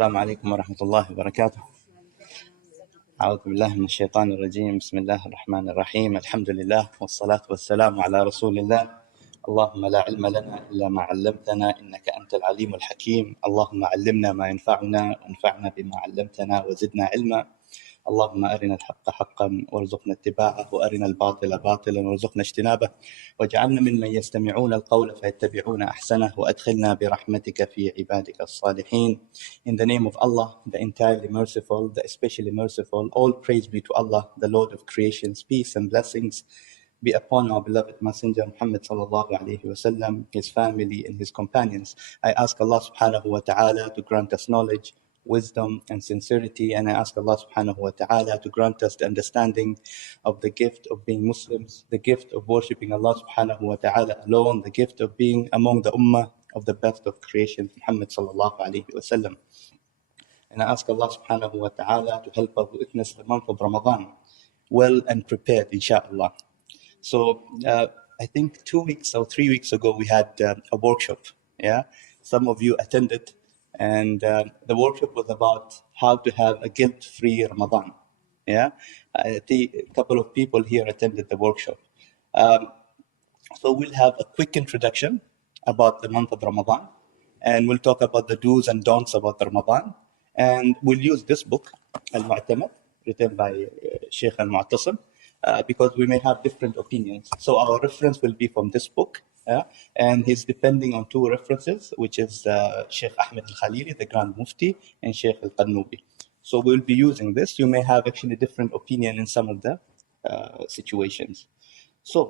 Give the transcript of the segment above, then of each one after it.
السلام عليكم ورحمة الله وبركاته. أعوذ بالله من الشيطان الرجيم. بسم الله الرحمن الرحيم. الحمد لله والصلاة والسلام على رسول الله. اللهم لا علم لنا إلا ما علمتنا إنك أنت العليم الحكيم. اللهم علمنا ما ينفعنا وانفعنا بما علمتنا وزدنا علما. اللهم أرنا الحق حقا وارزقنا اتباعه وأرنا الباطل باطلا وارزقنا اجتنابه واجعلنا ممن يستمعون القول فيتبعون أحسنه وأدخلنا برحمتك في عبادك الصالحين. In the name of Allah, the entirely merciful, the especially merciful, all praise be to Allah, the Lord of creations. Peace and blessings be upon our beloved Messenger Muhammad sallallahu alayhi wa sallam, his family and his companions. I ask Allah subhanahu wa ta'ala to grant us knowledge, wisdom and sincerity, and I ask Allah subhanahu wa ta'ala to grant us the understanding of the gift of being Muslims, the gift of worshipping Allah subhanahu wa ta'ala alone, the gift of being among the ummah of the best of creation, Muhammad sallallahu alayhi wa sallam. And I ask Allah subhanahu wa ta'ala to help us witness the month of Ramadan well and prepared, inshaAllah. So I think 2 weeks or 3 weeks ago we had a workshop. Yeah, some of you attended, and the workshop was about how to have a guilt-free Ramadan. Yeah, I think a couple of people here attended the workshop. So we'll have a quick introduction about the month of Ramadan, and we'll talk about the do's and don'ts about the Ramadan, and we'll use this book, Al-Mu'tamad, written by Sheikh Al-Mu'tasim. Because we may have different opinions. So our reference will be from this book, and he's depending on two references, which is Sheikh Ahmed Al-Khalili, the Grand Mufti, and Sheikh Al-Qannubi. So we'll be using this. You may have actually different opinion in some of the situations. So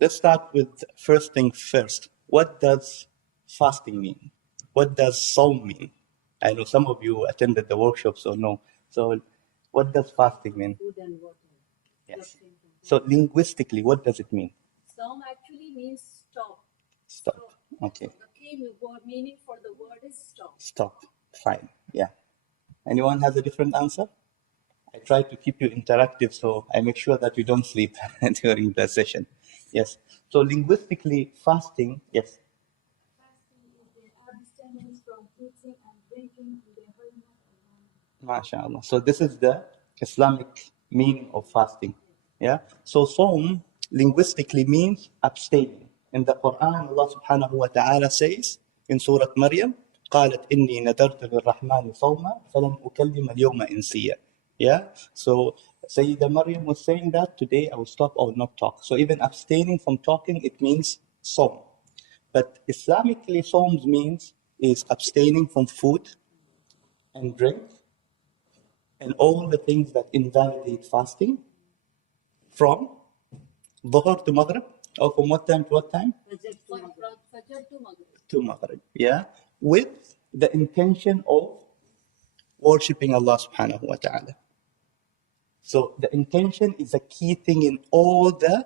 let's start with first thing first. What does fasting mean? What does Sawm mean? I know some of you attended the workshop, so no. So what does fasting mean? Food and water. Yes. So linguistically, what does it mean? Psalm actually means stop. Stop. Okay. The key meaning for the word is stop. Stop. Fine. Yeah. Anyone has a different answer? I try to keep you interactive, so I make sure that you don't sleep during the session. Yes. So linguistically, fasting. Yes. Fasting is the abstinence from eating and drinking in the whole month of MashaAllah. Ramadan. So this is the Islamic meaning of fasting. Yeah. So Sawm linguistically means abstaining. In the Quran, Allah subhanahu wa ta'ala says in Surah Maryam, قالت إني نذرت للرحمن صوما فلن أكلم اليوم إنسيا. Yeah. So Sayyidah Maryam was saying that today I will stop, I will not talk. So even abstaining from talking, it means Sawm. But Islamically, Sawm means is abstaining from food and drink and all the things that invalidate fasting from Dhuhr to Maghrib, or from what time to what time? Fajr to Maghrib. To Maghrib, yeah, with the intention of worshipping Allah subhanahu wa ta'ala. So the intention is a key thing in all the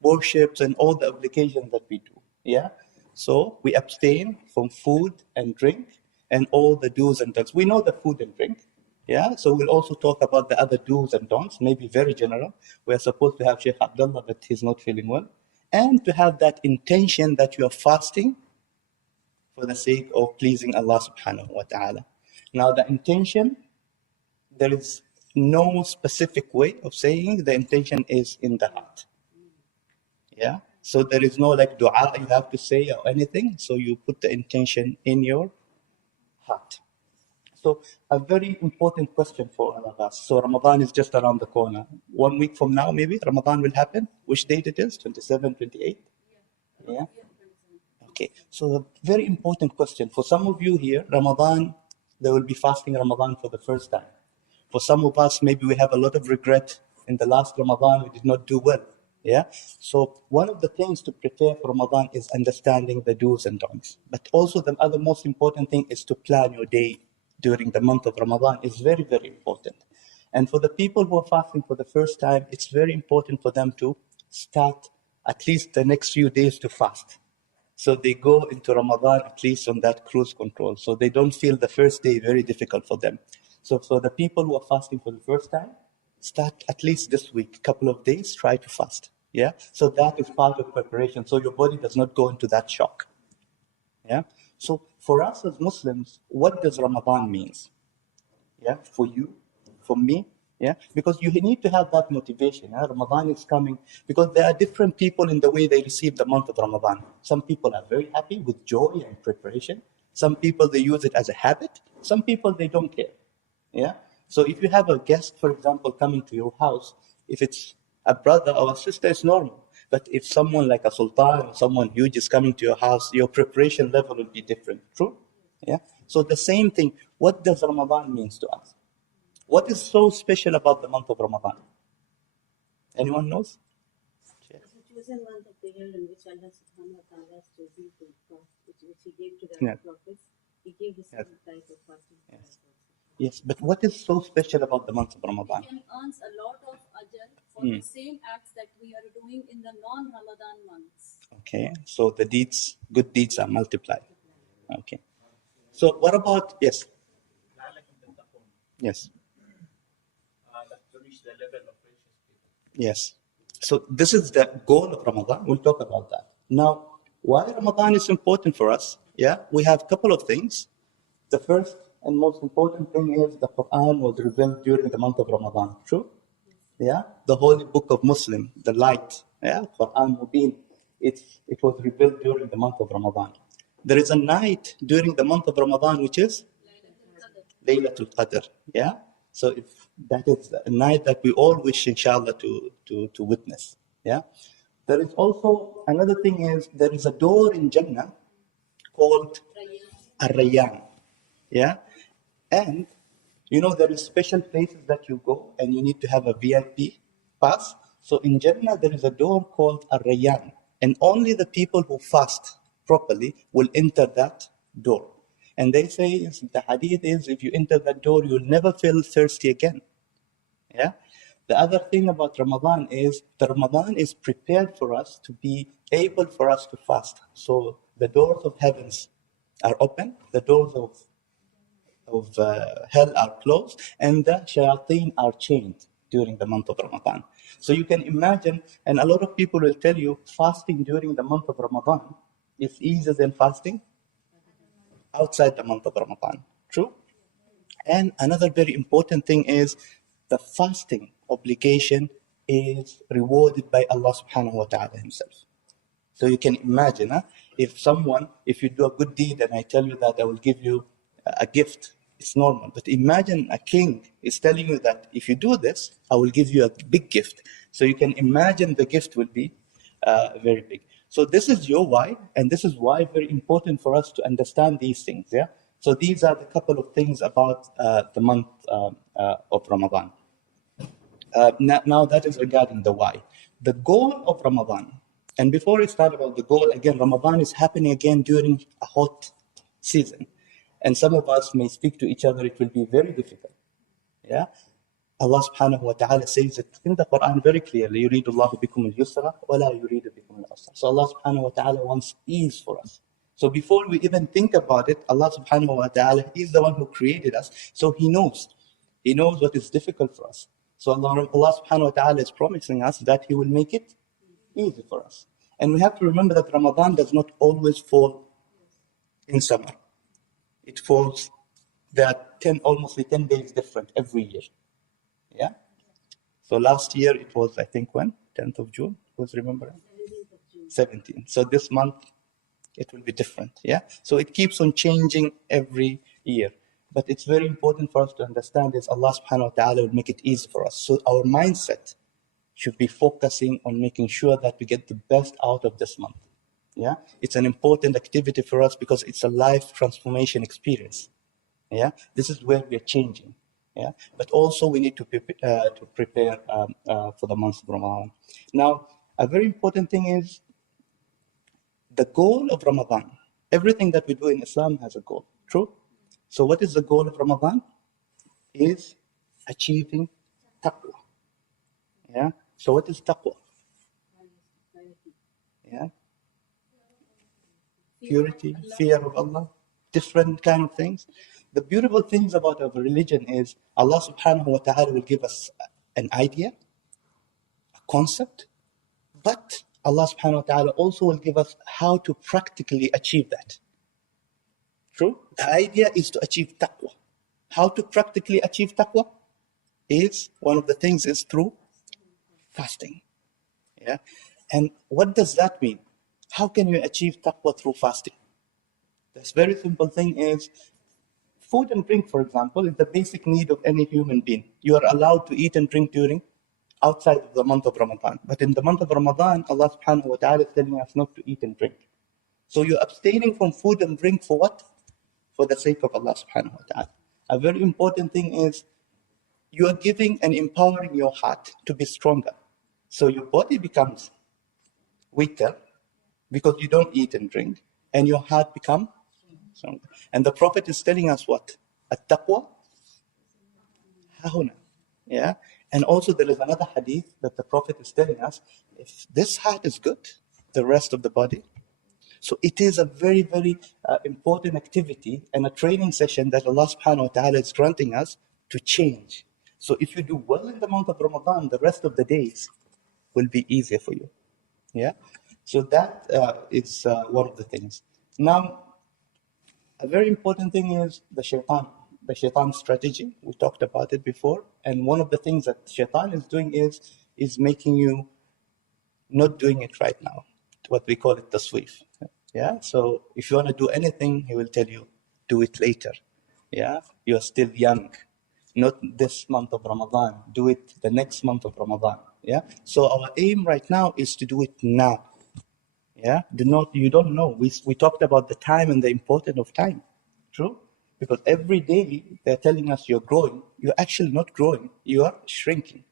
worships and all the obligations that we do, yeah? So we abstain from food and drink and all the do's and don'ts. We know the food and drink. Yeah, so we'll also talk about the other do's and don'ts, maybe very general. We're supposed to have Sheikh Abdullah, but he's not feeling well. And to have that intention that you are fasting for the sake of pleasing Allah subhanahu wa ta'ala. Now the intention, there is no specific way of saying the intention is in the heart. Yeah, so there is no like dua you have to say or anything. So you put the intention in your heart. So a very important question for all of us. So Ramadan is just around the corner. 1 week from now, maybe Ramadan will happen. Which date it is? 27, 28? Yeah. Okay. So a very important question for some of you here. Ramadan, they will be fasting Ramadan for the first time. For some of us, maybe we have a lot of regret. In the last Ramadan, we did not do well. Yeah. So one of the things to prepare for Ramadan is understanding the do's and don'ts. But also the other most important thing is to plan your day during the month of Ramadan is very, very important. And for the people who are fasting for the first time, it's very important for them to start at least the next few days to fast. So they go into Ramadan at least on that cruise control. So they don't feel the first day very difficult for them. So for the people who are fasting for the first time, start at least this week, couple of days, try to fast. Yeah. So that is part of preparation. So your body does not go into that shock. Yeah. So for us as Muslims, what does Ramadan means? Yeah, for you, for me, yeah, because you need to have that motivation. Yeah? Ramadan is coming because there are different people in the way they receive the month of Ramadan. Some people are very happy with joy and preparation. Some people, they use it as a habit. Some people, they don't care. Yeah. So if you have a guest, for example, coming to your house, if it's a brother or a sister, it's normal. But if someone like a sultan or someone huge is coming to your house, your preparation level will be different. True? Yeah. So the same thing. What does Ramadan means to us? What is so special about the month of Ramadan? Anyone knows? It's a chosen month of the year in which Allah subhanahu wa ta'ala has chosen to fast, which He gave to the Yeah. prophets. He gave the same type of fasting for us also. Yes, but what is so special about the month of Ramadan? We can earn a lot of ajr for the same acts that we are doing in the non-Ramadan months. Okay, so the deeds, good deeds are multiplied. Okay. So what about, yes? Yes. Yes. So this is the goal of Ramadan. We'll talk about that. Now, why Ramadan is important for us? Yeah, we have a couple of things. The first and most important thing is the Quran was revealed during the month of Ramadan. True? Yeah, the holy book of Muslim, the light. Yeah, Quran Mubin. It was revealed during the month of Ramadan. There is a night during the month of Ramadan which is Laylatul Qadr. Yeah. So if that is a night that we all wish, inshallah, to witness. Yeah. There is also another thing is there is a door in Jannah called Ar-Rayyan. Yeah. And you know there is special places that you go and you need to have a VIP pass. So in Jannah there is a door called Ar-Rayyan, and only the people who fast properly will enter that door. And they say the hadith is if you enter that door you'll never feel thirsty again. Yeah. The other thing about Ramadan is the Ramadan is prepared for us to be able for us to fast. So the doors of heavens are open, the doors of hell are closed, and the shayateen are chained during the month of Ramadan. So you can imagine, and a lot of people will tell you, fasting during the month of Ramadan is easier than fasting outside the month of Ramadan. True? And another very important thing is the fasting obligation is rewarded by Allah subhanahu wa ta'ala himself. So you can imagine, if you do a good deed and I tell you that I will give you a gift, it's normal. But imagine a king is telling you that if you do this, I will give you a big gift. So you can imagine the gift will be very big. So this is your why, and this is why very important for us to understand these things. Yeah. So these are the couple of things about the month of Ramadan. Now that is regarding the why. The goal of Ramadan, and before I start about the goal, again, Ramadan is happening again during a hot season. And some of us may speak to each other, it will be very difficult. Yeah. Allah subhanahu wa ta'ala says it in the Quran very clearly, يُرِيدُ اللَّهُ بِكُمُ الْيُسْرَ وَلَا يُرِيدُ بِكُمُ الْعُسْرَ. So Allah subhanahu wa ta'ala wants ease for us. So before we even think about it, Allah subhanahu wa ta'ala is the one who created us. So He knows. He knows what is difficult for us. So Allah subhanahu wa ta'ala is promising us that He will make it easy for us. And we have to remember that Ramadan does not always fall in summer. It falls, there are almost 10 days different every year. Yeah? So last year it was, I think, when? 10th of June? Who's remembering? 17th. So this month it will be different. Yeah. So it keeps on changing every year. But it's very important for us to understand is Allah subhanahu wa ta'ala will make it easy for us. So our mindset should be focusing on making sure that we get the best out of this month. Yeah. It's an important activity for us because it's a life transformation experience. Yeah. This is where we are changing. Yeah, but also we need to prepare for the month of Ramadan. Now, a very important thing is the goal of Ramadan. Everything that we do in Islam has a goal. True. So, what is the goal of Ramadan? Is achieving taqwa. Yeah. So, what is taqwa? Yeah. Purity, fear of Allah, different kind of things. The beautiful things about our religion is Allah subhanahu wa ta'ala will give us an idea, a concept, but Allah subhanahu wa ta'ala also will give us how to practically achieve that. True? The idea is to achieve taqwa. How to practically achieve taqwa? Is one of the things is through fasting. Yeah. And what does that mean? How can you achieve taqwa through fasting? This very simple thing is food and drink, for example, is the basic need of any human being. You are allowed to eat and drink during outside of the month of Ramadan. But in the month of Ramadan, Allah subhanahu wa ta'ala is telling us not to eat and drink. So you're abstaining from food and drink for what? For the sake of Allah subhanahu wa ta'ala. A very important thing is you are giving and empowering your heart to be stronger. So your body becomes weaker because you don't eat and drink, and your heart becomes stronger. And the Prophet is telling us what? At-taqwa hahuna. Yeah. And also there is another hadith that the Prophet is telling us, if this heart is good, the rest of the body. So it is a very, very important activity and a training session that Allah subhanahu wa ta'ala is granting us to change. So if you do well in the month of Ramadan, the rest of the days will be easier for you. Yeah. So that is one of the things. Now, a very important thing is the Shaytan strategy. We talked about it before. And one of the things that Shaytan is doing is making you not doing it right now. What we call it tasweef. Yeah. So if you want to do anything, he will tell you, do it later. Yeah. You're still young. Not this month of Ramadan. Do it the next month of Ramadan. Yeah. So our aim right now is to do it now. Yeah. You don't know. We talked about the time and the importance of time. True? Because every day they're telling us you're growing. You're actually not growing. You are shrinking.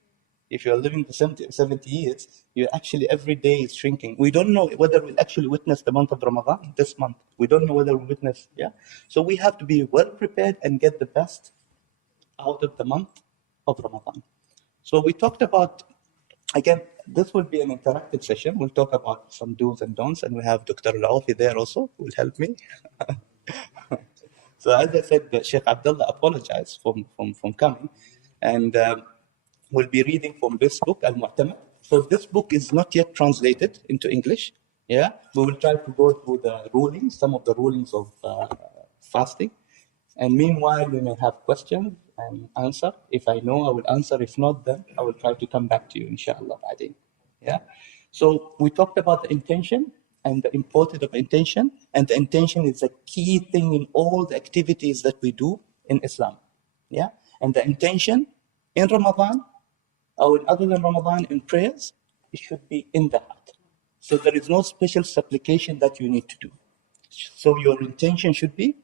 If you're living for 70 years, you're actually every day is shrinking. We don't know whether we'll actually witness the month of Ramadan this month. We don't know whether we'll witness, yeah? So we have to be well prepared and get the best out of the month of Ramadan. So we talked about, again, this will be an interactive session. We'll talk about some do's and don'ts, and we have Dr. Laofi there also, who will help me. So as I said, Sheikh Abdullah apologized from coming, and we'll be reading from this book, Al-Mu'tamad. So this book is not yet translated into English. Yeah, we will try to go through the rulings, some of the rulings of fasting. And meanwhile, we may have questions and answer. If I know, I will answer. If not, then I will try to come back to you, inshallah. Yeah. So we talked about the intention and the importance of intention. And the intention is a key thing in all the activities that we do in Islam. Yeah. And the intention in Ramadan, or other than Ramadan in prayers, it should be in the heart. So there is no special supplication that you need to do. So your intention should be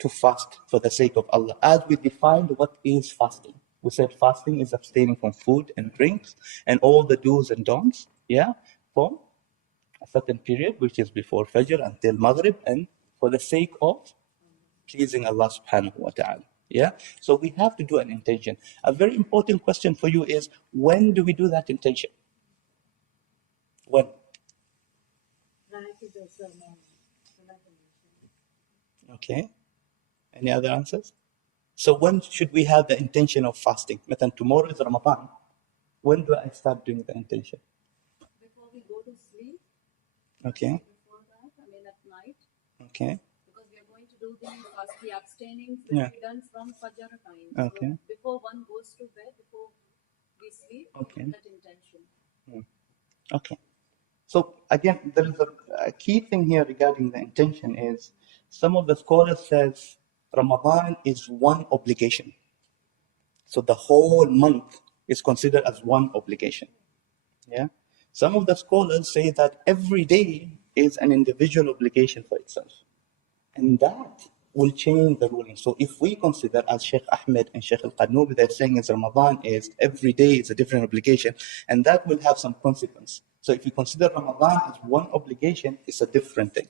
to fast for the sake of Allah. As we defined what is fasting. We said fasting is abstaining from food and drinks and all the do's and don'ts, yeah, for a certain period, which is before Fajr until Maghrib, and for the sake of pleasing Allah subhanahu wa ta'ala. Yeah. So we have to do an intention. A very important question for you is, when do we do that intention? When? Okay. Any other answers? So when should we have the intention of fasting? مثلا tomorrow is Ramadan. When do I start doing the intention? Before we go to sleep. Okay. Before that, at night. Okay. Because we are going to do the abstaining Yeah. will be done from Fajr time. Okay. So before one goes to bed, before we sleep, Okay. that intention. Okay. So again, there is a key thing here regarding the intention is some of the scholars says Ramadan is one obligation. So the whole month is considered as one obligation. Yeah. Some of the scholars say that every day is an individual obligation for itself. And that will change the ruling. So if we consider, as Sheikh Ahmed and Sheikh Al-Qanoubi, they're saying is Ramadan is every day is a different obligation, and that will have some consequence. So if you consider Ramadan as one obligation, it's a different thing.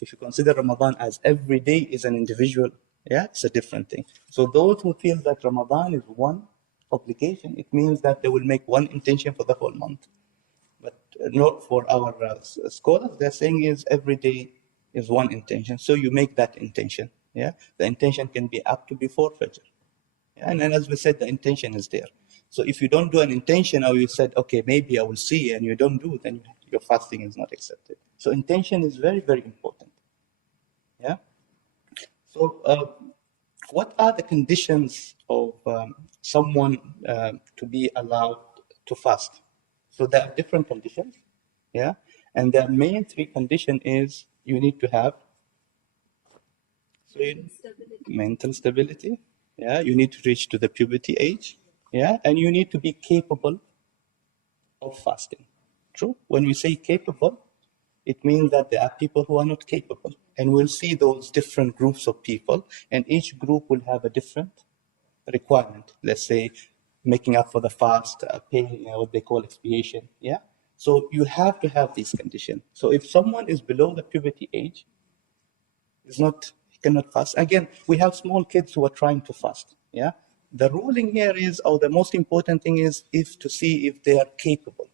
If you consider Ramadan as every day is an individual, yeah, it's a different thing. So those who feel that Ramadan is one obligation, it means that they will make one intention for the whole month. But not for our scholars, they're saying is every day is one intention. So you make that intention. Yeah, the intention can be up to before Fajr. Yeah? And then as we said, the intention is there. So if you don't do an intention, or you said, okay, maybe I will see, and you don't do, then your fasting is not accepted. So intention is very, very important. Yeah. So, what are the conditions of someone to be allowed to fast? So there are different conditions, yeah. And the main three condition is you need to have mental stability, yeah. You need to reach to the puberty age, yeah, and you need to be capable of fasting. True. When we say capable, it means that there are people who are not capable. And we'll see those different groups of people, and each group will have a different requirement. Let's say making up for the fast, paying what they call expiation. Yeah. So you have to have these conditions. So if someone is below the puberty age, he cannot fast. Again, we have small kids who are trying to fast. Yeah. The ruling here is, or the most important thing is to see if they are capable.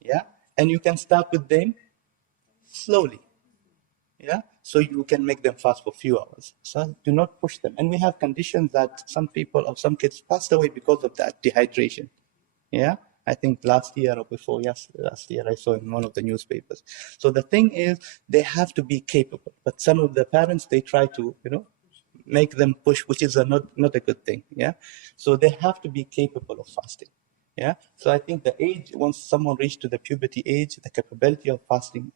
Yeah. And you can start with them slowly. Yeah, so you can make them fast for a few hours. So do not push them. And we have conditions that some people or some kids passed away because of that dehydration. Yeah, I think last year or before, yes, last year I saw in one of the newspapers. So the thing is, they have to be capable. But some of the parents, they try to, make them push, which is not a good thing. Yeah, so they have to be capable of fasting. Yeah, so I think the age, once someone reached to the puberty age, the capability of fasting,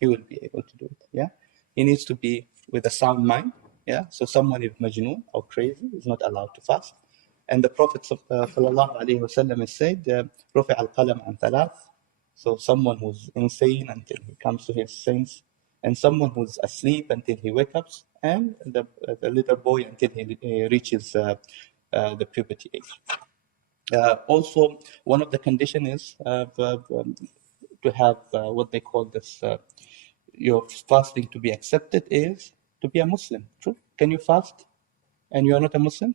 he will be able to do it. Yeah, he needs to be with a sound mind. Yeah, so someone is majnoon or crazy is not allowed to fast. And the Prophet sallallahu alaihi wasallam has said, "Rufi al-qalam an thalath." So someone who's insane until he comes to his sense, and someone who's asleep until he wakes up, and the little boy until he reaches the puberty age. Also, one of the conditions is to have what they call this, your fasting to be accepted is to be a Muslim. True? Can you fast and you are not a Muslim?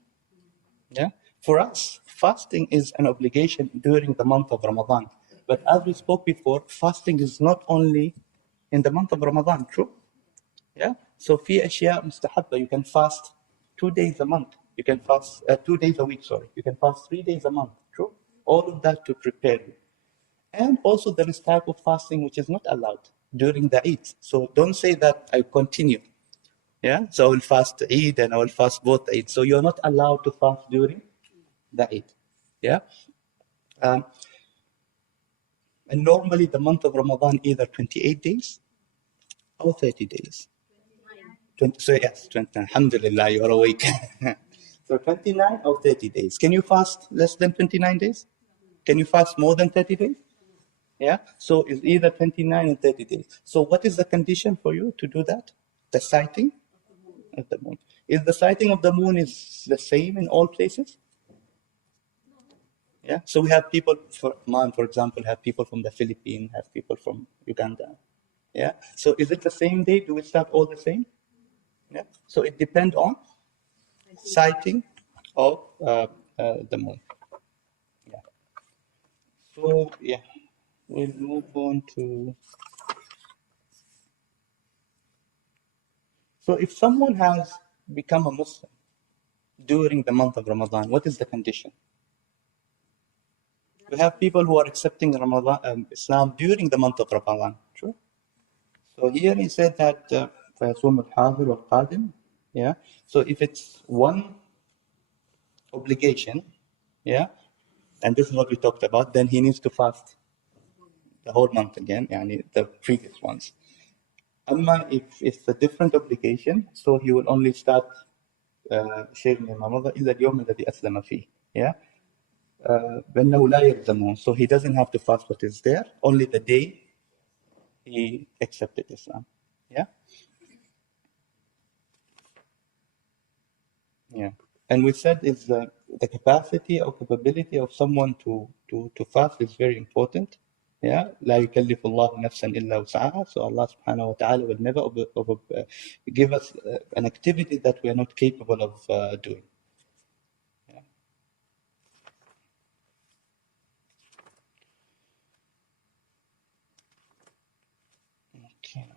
Yeah. For us, fasting is an obligation during the month of Ramadan. But as we spoke before, fasting is not only in the month of Ramadan. True? Yeah. So في أشياء مستحبة. You can fast 2 days a month. You can fast 2 days a week. Sorry. You can fast 3 days a month. True. All of that to prepare you. And also there is type of fasting which is not allowed during the Eid. So don't say that I continue. Yeah. So I will fast Eid and I will fast both Eid. So you're not allowed to fast during the Eid. Yeah. Um, and normally the month of Ramadan either 28 days or 30 days. 20, so yes, 20, alhamdulillah, you are awake. So 29 or 30 days. Can you fast less than 29 days? Can you fast more than 30 days? Yeah, so it's either 29 or 30 days. So what is the condition for you to do that? The sighting of the moon. Is the sighting of the moon is the same in all places? Yeah, so we have people, for example, have people from the Philippines, have people from Uganda. Yeah, so is it the same day? Do we start all the same? Yeah, so it depends on sighting of the moon. Yeah. So yeah, we'll move on to. So if someone has become a Muslim during the month of Ramadan, what is the condition? We have people who are accepting Ramadan, Islam during the month of Ramadan. True. So here he said that فَيَصُومُ الْحَاضِرُ وَالْقَادِمُ. Yeah. So if it's one obligation, yeah, and this is what we talked about, then he needs to fast the whole month again, yani the previous ones. Amma if it's a different obligation, so he will only start شيء من رمضان إلا اليوم الذي أسلم فيه. Yeah. بأنه لا يلزمه. So he doesn't have to fast what is there, only the day he accepted Islam. Yeah. Yeah. And we said is the capacity or capability of someone to fast is very important. Yeah. لا يكلف الله نفسا إلا وسعها. So Allah subhanahu wa ta'ala will never give us an activity that we are not capable of doing. Yeah. Okay.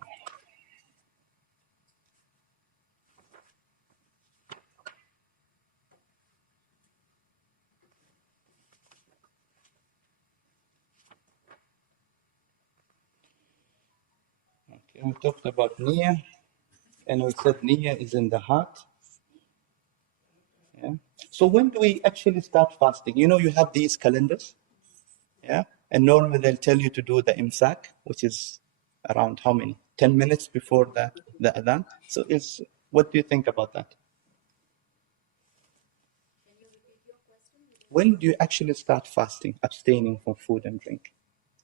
Okay. We talked about Niyyah. And we said niyyah is in the heart. Yeah. So when do we actually start fasting? You know, you have these calendars. Yeah. And normally they'll tell you to do the imsak, which is around how many? 10 minutes before the adhan. So what do you think about that? When do you actually start fasting, abstaining from food and drink?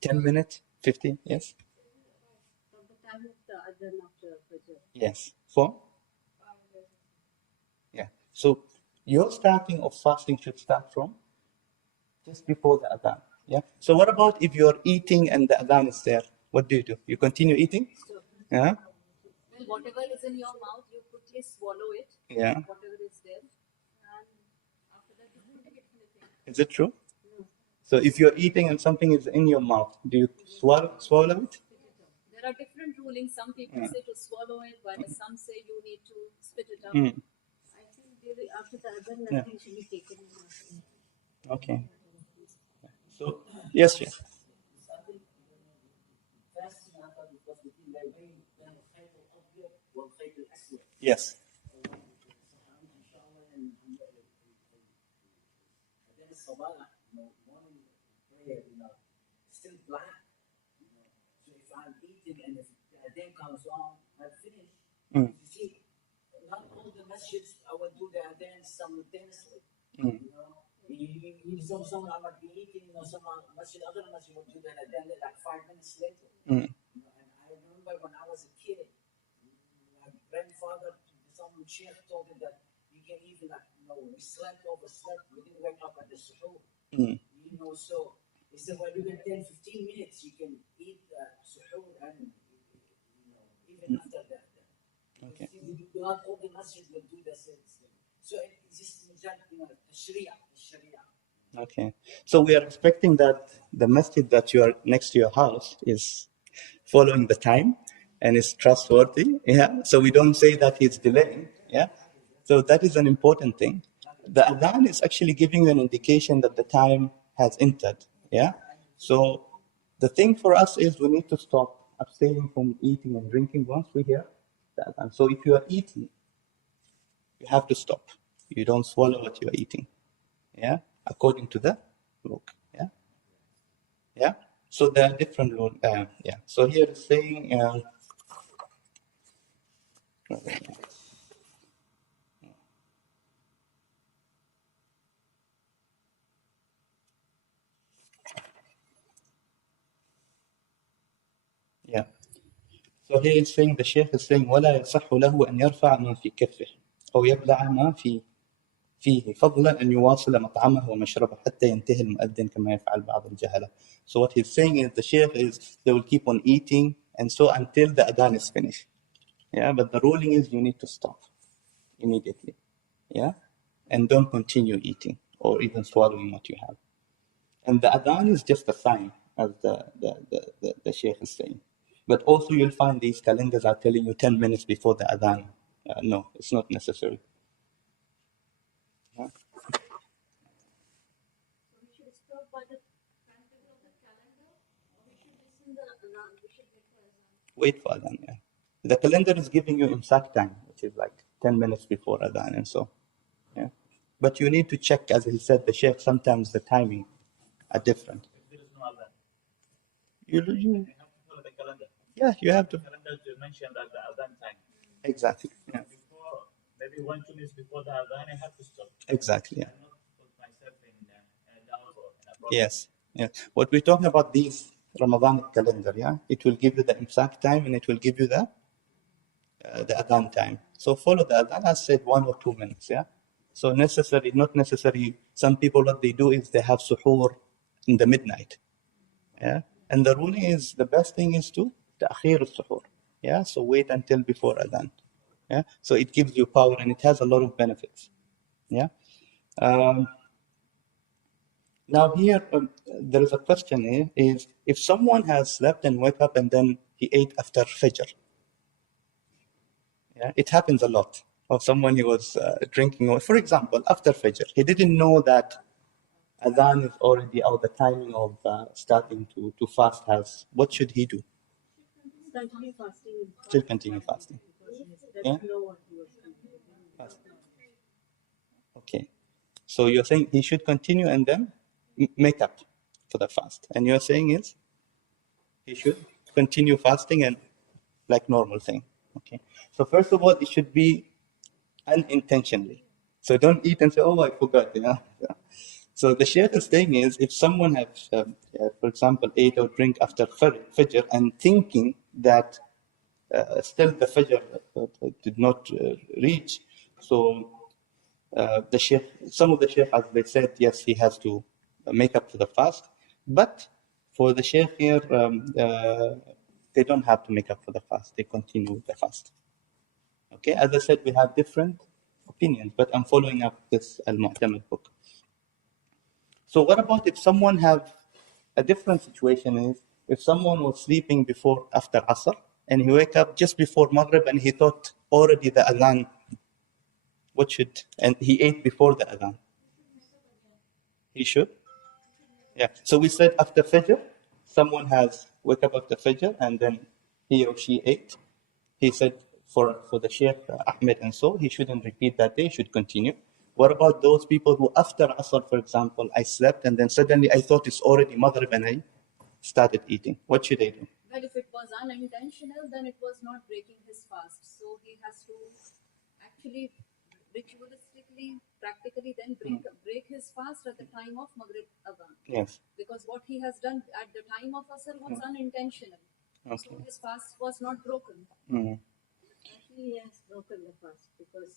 10 minutes? 15? Yes? From the time of the adhan after Fajr. Yes. For? Yeah. So your starting of fasting should start from just before the adhan. Yeah. So what about if you're eating and the adhan is there? What do? You continue eating? Yeah. Well, whatever is in your mouth, you quickly swallow it. Yeah. Whatever is there, and after that you don't take anything. Is it true? So if you're eating and something is in your mouth, do you swallow it? There are different rulings. Some people say to swallow it, while some say you need to spit it out. Mm. I think after the adhan, nothing should be taken in. Okay. So yes, yes. Yes. Still black. So if I'm eating and if the adhan comes on, I finish. You see, not all the masjids I will do the adhan simultaneously. You know, some I might be eating, some masjid, other masjid will do the adhan like 5 minutes later. You know, and I remember when I was a kid, my grandfather, some sheikh told me that you can even we slept, overslept, we didn't wake up at the suhoor. You know, so he said, well, you get 10, 15 minutes, you can eat suhoor and, even after that. Okay. Not all the masjid will do the same thing. So it's just, the sharia. Okay. So we are expecting that the masjid that you are next to your house is following the time and is trustworthy. Yeah. So we don't say that he's delaying. Yeah. So that is an important thing. The adhan is actually giving you an indication that the time has entered. Yeah. So the thing for us is we need to stop abstaining from eating and drinking once we hear the adhan. So if you are eating, you have to stop. You don't swallow what you are eating. Yeah. According to the book. Yeah. Yeah. So there are different rules. Yeah. So here it's saying. Yeah. So here it's saying the Sheikh is saying ولا يصح له أن يرفع ما في كفه أو يبلع ما فيه فضلا أن يواصل مطعمه ومشربه حتى ينتهي المؤذن كما يفعل بعض الجهلة. So what he's saying is the Sheikh is they will keep on eating and so until the adhan is finished. Yeah, but the ruling is you need to stop immediately. Yeah, and don't continue eating or even swallowing what you have. And the adhan is just a sign, as the Sheikh is saying. But also you'll find these calendars are telling you 10 minutes before the adhan. No, it's not necessary. Yeah. So we should stop by the timetable of the calendar, or we should listen the adhan. We should wait for adhan. Wait for adhan, yeah. The calendar is giving you imsak time, which is like 10 minutes before adhan and so. Yeah. But you need to check, as he said, the Sheikh, sometimes the timing are different. If there is no adhan, You you have to follow the calendar. yeah, you have to. The calendar to mention that the adhan time. Exactly. Yeah. Before, maybe 1-2 minutes before the adhan, I have to stop. Exactly. Yeah. I not put myself in doubt or in a problem. Yes. Yeah. What we're talking about these Ramadan calendar, yeah, it will give you the imsak time and it will give you the adhan time. So follow the adhan. I said 1 or 2 minutes. Yeah. So necessary, not necessary. Some people what they do is they have suhoor in the midnight. Yeah. And the ruling is the best thing is to ta'khir al-suhoor. Yeah. So wait until before adhan. Yeah. So it gives you power and it has a lot of benefits. Yeah. Now here, there is a question here, is if someone has slept and wake up and then he ate after Fajr. Yeah, it happens a lot. Or someone he was drinking, for example, after Fajr. He didn't know that Adhan is already, or the timing of starting to fast has, what should he do? Continue fasting. Still continue fasting. Because Yeah? know what he was doing. Fast. Okay. So you're saying he should continue and then make up for the fast. And you're saying is he should continue fasting and like normal thing. Okay. So first of all, it should be unintentionally. So don't eat and say, oh, I forgot. Yeah. So the Shaykh is saying is, if someone has, for example, ate or drink after Fajr and thinking that still the Fajr did not reach, so the Shaykh, some of the Shaykh, as they said, yes, he has to make up to the fast, but for the Shaykh here, they don't have to make up for the fast, they continue the fast. Okay, as I said, we have different opinions, but I'm following up this Al-Mu'tamad book. So what about if someone have a different situation is, if someone was sleeping before, after Asr, and he wake up just before Maghrib and he thought already the Adhan, and he ate before the Adhan. He should? Yeah. So we said after Fajr, someone has wake up after Fajr and then he or she ate. He said for the Sheikh Ahmed and so, he shouldn't repeat that day, he should continue. What about those people who after Asr, for example, I slept and then suddenly I thought it's already Maghrib and I started eating? What should I do? Well, if it was unintentional, then it was not breaking his fast. So he has to actually ritualistically, practically then break his fast at the time of Maghrib Adhan. Yes. Because what he has done at the time of Asr was unintentional. Okay. So his fast was not broken. Actually, he has broken the fast because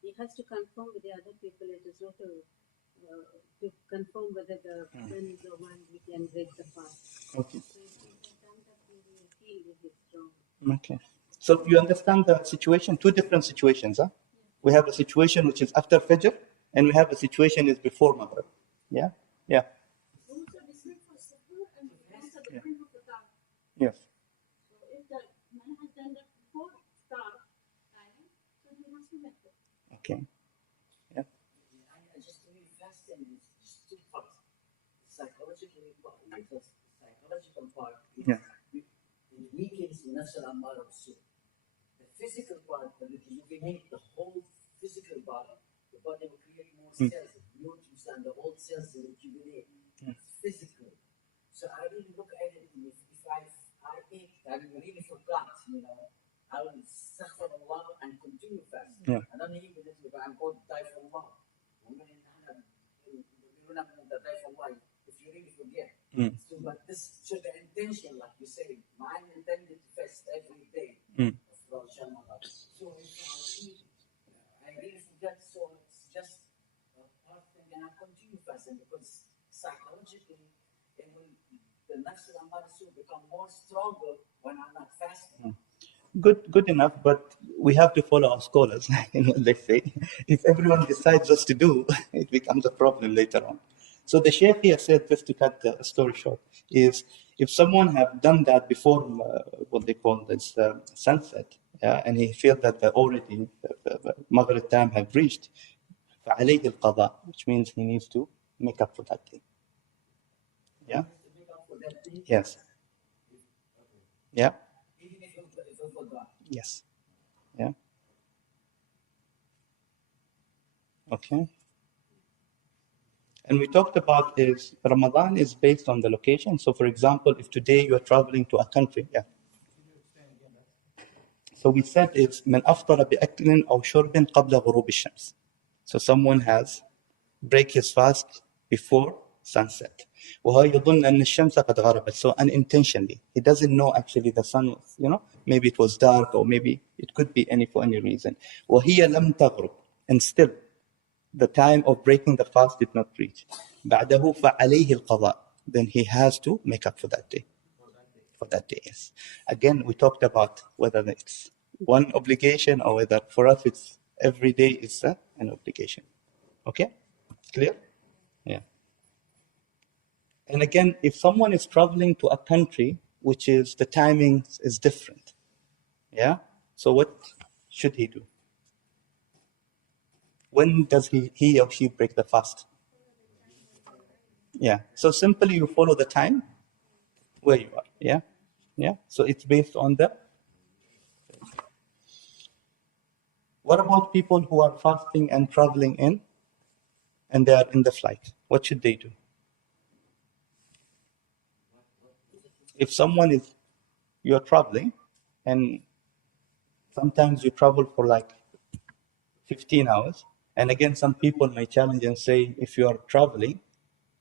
he has to confirm with the other people. It is not to confirm whether the man is the one we can break the fast. Okay. So if he has done that, we will feel it is wrong. Okay. So you understand the situation, two different situations, huh? We have a situation which is after Fajr, and we have a situation is before Maghrib. Yeah? Yeah. Also, we sleep for Suhoor and also the time of the dark. Yes. So if the man has done that before start time, so he has to make it. Okay. Yeah. I just believe fasting is just two parts. Psychologically, the psychological part is Yeah. it weakens nafs al-ammara bis-su'. The physical part will rejuvenate the whole physical body. The body will create more cells, nutrients, and the old cells will rejuvenate. Physical. So I really look at it, if I ate, I really forgot, I will suffer Allah and continue fasting. Yeah. And then even if I'm going to die for Allah, I'm going to die for Allah if you really forget. So, but this, so the intention, like you say, mine intended to fast every day. So if I eat, I really forget, so it's just a part thing, and I continue fasting because psychologically, the nafs al-ammara will become more stronger when I'm not fasting. Good enough, but we have to follow our scholars in what they say. If everyone decides just to do, it becomes a problem later on. So the Shaykh here said, just to cut the story short, is if someone have done that before what they call this sunset, and he feels that already the Maghrib time have reached, فعليه القضاء, which means he needs to make up for that day. Yeah? Yes. Yeah? Yes. Yeah? Okay. And we talked about is Ramadan is based on the location. So for example, if today you are traveling to a country, so we said it's من أفطر بأكل أو شرب قبل غروب الشمس. So someone has break his fast before sunset. وهو يظن أن الشمس قد غربت. So unintentionally, he doesn't know actually the sun was, maybe it was dark or maybe it could be for any reason. وهي لم تغرب. And still, the time of breaking the fast did not reach. بعده فعليه القضاء. Then he has to make up for that day. For that day, yes. Again, we talked about whether it's one obligation or whether for us it's every day is an obligation. Okay? Clear? Yeah. And again, if someone is traveling to a country which is the timing is different, yeah? So what should he do? When does he or she break the fast? Yeah. So simply you follow the time where you are. Yeah. Yeah. So it's based on the. What about people who are fasting and traveling in, and they are in the flight? What should they do? If you're traveling, and sometimes you travel for like 15 hours, and again, some people may challenge and say, if you are traveling,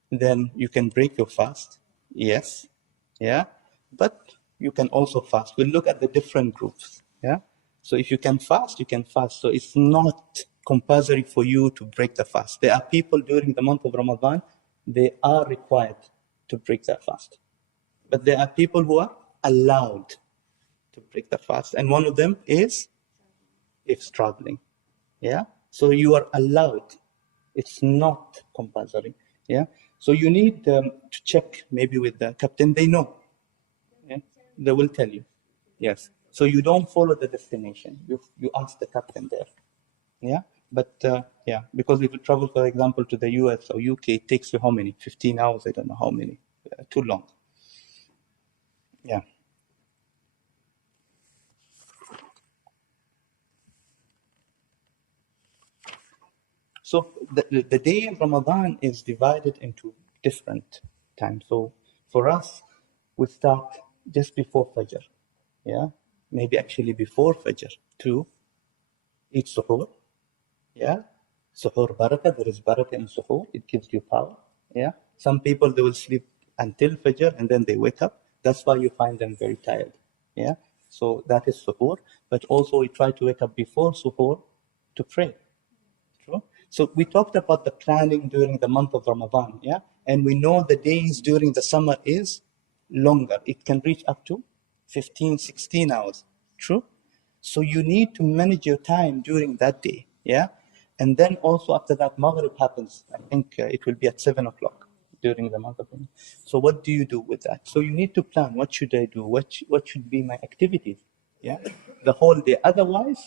then you can break your fast. Yes, yeah, but you can also fast. We'll look at the different groups, yeah. So if you can fast, you can fast. So it's not compulsory for you to break the fast. There are people during the month of Ramadan, they are required to break their fast. But there are people who are allowed to break the fast. And one of them is if traveling. Yeah. So you are allowed. It's not compulsory. Yeah. So you need to check maybe with the captain. They know. Yeah. They will tell you. Yes. So you don't follow the destination. You ask the captain there. Yeah. But yeah, because if you travel, for example, to the US or UK, it takes you how many? 15 hours. I don't know how many. Too long. Yeah. So the day in Ramadan is divided into different times. So for us, we start just before Fajr. Yeah, maybe actually before Fajr to eat suhoor. Yeah, suhoor barakah. There is barakah in suhoor. It gives you power. Yeah, some people they will sleep until Fajr and then they wake up. That's why you find them very tired. Yeah, so that is suhoor. But also we try to wake up before suhoor to pray. True. So we talked about the planning during the month of Ramadan, yeah? And we know the days during the summer is longer. It can reach up to 15, 16 hours. True. So you need to manage your time during that day, yeah? And then also after that, Maghrib happens. I think it will be at 7 o'clock during the month of Ramadan. So what do you do with that? So you need to plan, what should I do? What should be my activities? Yeah, the whole day. Otherwise,